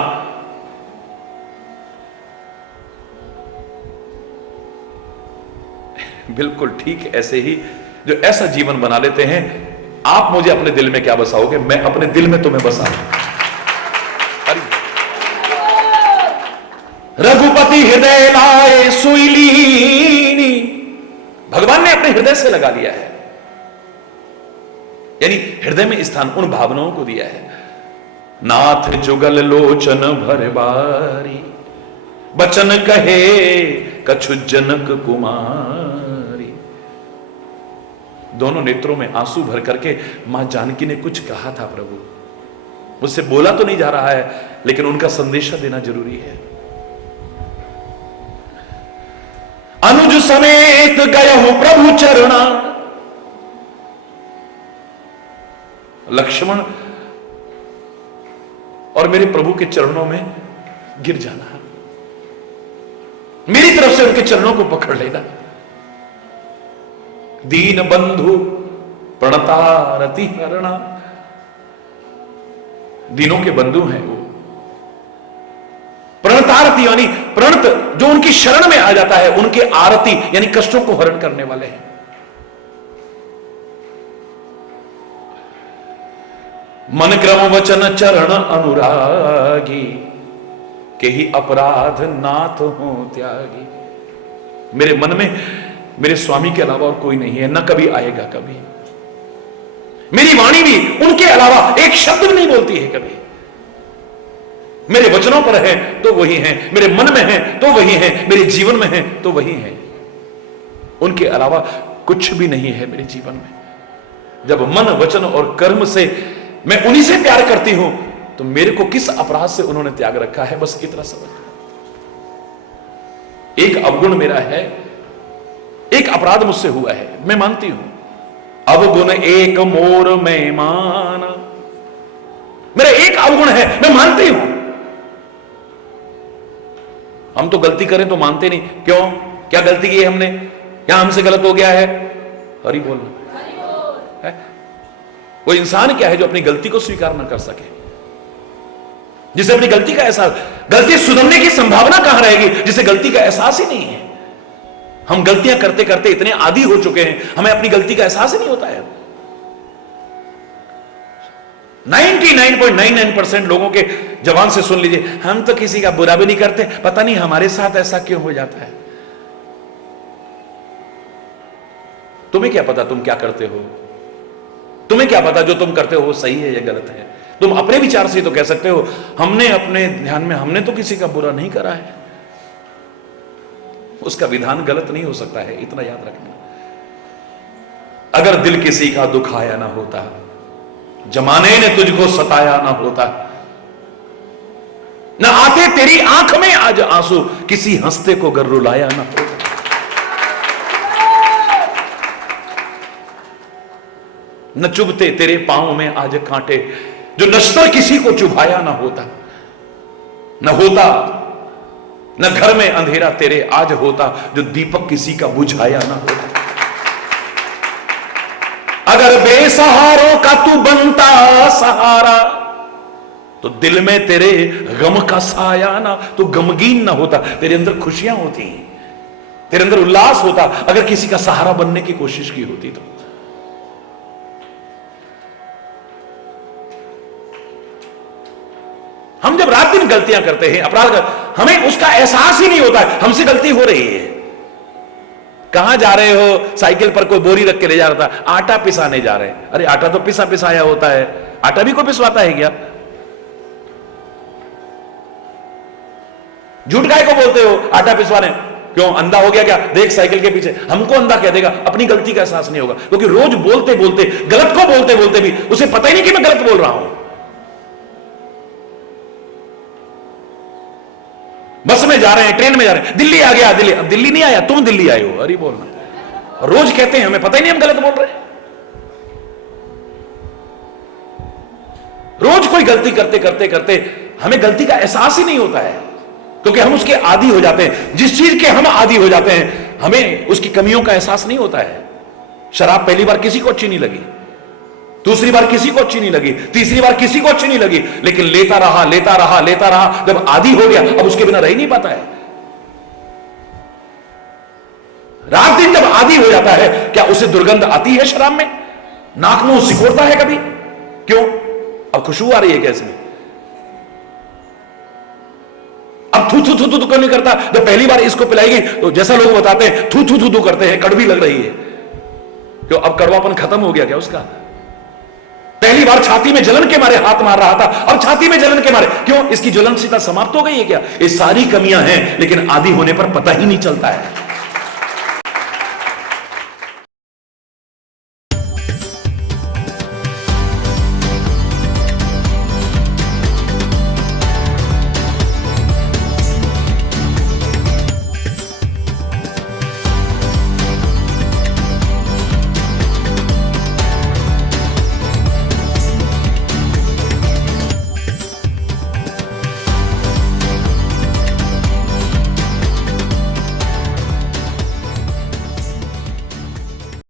बिल्कुल ठीक ऐसे ही जो ऐसा जीवन बना लेते हैं, आप मुझे अपने दिल में क्या बसाओगे, मैं अपने दिल में तुम्हें बसा रघुपति हृदय लाए सुईलीनी, भगवान ने अपने हृदय से लगा लिया है, यानी हृदय में स्थान उन भावनाओं को दिया है। नाथ जुगल लोचन भर बारी, बचन कहे कछु जनक कुमारी। दोनों नेत्रों में आंसू भर करके मां जानकी ने कुछ कहा था, प्रभु मुझसे बोला तो नहीं जा रहा है, लेकिन उनका संदेशा देना जरूरी है। अनुज समेत गया हूं प्रभु चरणा, लक्ष्मण और मेरे प्रभु के चरणों में गिर जाना, मेरी तरफ से उनके चरणों को पकड़ लेना। दीन बंधु प्रणतारति हरणा, दीनों के बंधु हैं वो। प्रणतारति यानी प्रणत, जो उनकी शरण में आ जाता है, उनके आरती यानी कष्टों को हरण करने वाले हैं। मन क्रम वचन चरण अनुरागी, के ही अपराध नाथ हो त्यागी। मेरे मन में मेरे स्वामी के अलावा और कोई नहीं है, न कभी आएगा कभी। मेरी वाणी भी उनके अलावा एक शब्द भी नहीं बोलती है कभी। मेरे वचनों पर है तो वही है, मेरे मन में है तो वही है, मेरे जीवन में है तो वही है, उनके अलावा कुछ भी नहीं है मेरे जीवन में। जब मन वचन और कर्म से मैं उन्हीं से प्यार करती हूं, तो मेरे को किस अपराध से उन्होंने त्याग रखा है, बस इतना समझ लो। एक अवगुण मेरा है, एक अपराध मुझसे हुआ है, मैं मानती हूं। अवगुण एक मोर में माना, मेरा एक अवगुण है, मैं मानती हूं। हम तो गलती करें तो मानते नहीं, क्यों? क्या गलती की है हमने? क्या हमसे गलत हो गया है? हरि बोलना है। वो इंसान क्या है जो अपनी गलती को स्वीकार ना कर सके, जिसे अपनी गलती का एहसास, गलती सुधरने की संभावना कहां रहेगी जिसे गलती का एहसास ही नहीं है। हम गलतियां करते करते इतने आदी हो चुके हैं, हमें अपनी गलती का एहसास ही नहीं होता है। 99.99% लोगों के जवान से सुन लीजिए, हम तो किसी का बुरा भी नहीं करते, पता नहीं हमारे साथ ऐसा क्यों हो जाता है। तुम्हें क्या पता तुम क्या करते हो? तुम्हें क्या पता जो तुम करते हो वो सही है या गलत है? तुम अपने विचार से तो कह सकते हो, हमने अपने ध्यान में हमने तो किसी का बुरा नहीं करा है। उसका विधान गलत नहीं हो सकता है, इतना याद रखना। अगर दिल किसी का दुखाया ना होता, जमाने ने तुझको सताया ना होता, न आते तेरी आंख में आज आंसू, किसी हंसते को गर रुलाया ना होता। न चुभते तेरे पांव में आज कांटे, जो नश्तर किसी को चुभाया ना होता। न होता न घर में अंधेरा तेरे आज होता, जो दीपक किसी का बुझाया ना होता। अगर बेसहारों का तू बनता सहारा, तो दिल में तेरे गम का साया ना, तो गमगीन ना होता। तेरे अंदर खुशियां होती, तेरे अंदर उल्लास होता, अगर किसी का सहारा बनने की कोशिश की होती तो। हम जब रात दिन गलतियां करते हैं, अपराध कर, हमें उसका एहसास ही नहीं होता है हमसे गलती हो रही है। कहां जा रहे हो? साइकिल पर कोई बोरी रख के ले जा रहा था, आटा पिसाने जा रहे हैं। अरे आटा तो पिसा पिसाया होता है, आटा भी कोई पिसवाता है क्या? झूठ काहे को बोलते हो आटा पिसवाने? क्यों, अंधा हो गया क्या? देख साइकिल के पीछे। हमको अंधा कह देगा, अपनी गलती का एहसास नहीं होगा, क्योंकि रोज बोलते बोलते, गलत को बोलते बोलते भी उसे पता ही नहीं कि मैं गलत बोल रहा हूं। बस में जा रहे हैं, ट्रेन में जा रहे हैं, दिल्ली आ गया, दिल्ली। अब दिल्ली नहीं आया, तुम दिल्ली आए हो। अरे बोलना, रोज कहते हैं, हमें पता ही नहीं हम गलत बोल रहे हैं। रोज कोई गलती करते करते करते हमें गलती का एहसास ही नहीं होता है, क्योंकि हम उसके आदी हो जाते हैं। जिस चीज के हम आदी हो जाते हैं, हमें उसकी कमियों का एहसास नहीं होता है। शराब पहली बार किसी को अच्छी नहीं लगी, दूसरी बार किसी को अच्छी नहीं लगी, तीसरी बार किसी को अच्छी नहीं लगी, लेकिन लेता रहा लेता रहा लेता रहा, जब आदी हो गया अब उसके बिना रह ही नहीं पाता है। रात दिन जब आदी हो जाता है, क्या उसे दुर्गंध आती है शराब में? नाक मुंह सिकोड़ता है कभी? क्यों? अब खुशबू आ रही है क्या इसमें? अब थू थू थू थू क्यों नहीं करता? जब पहली बार इसको पिलाएगी तो जैसा लोग बताते हैं थू थू थू थू करते हैं, कड़वी लग रही है। क्यों? अब कड़वापन खत्म हो गया क्या उसका? पहली बार छाती में जलन के मारे हाथ मार रहा था, अब छाती में जलन के मारे क्यों? इसकी ज्वलनशीलता समाप्त हो गई है क्या? ये सारी कमियां हैं, लेकिन आदी होने पर पता ही नहीं चलता है।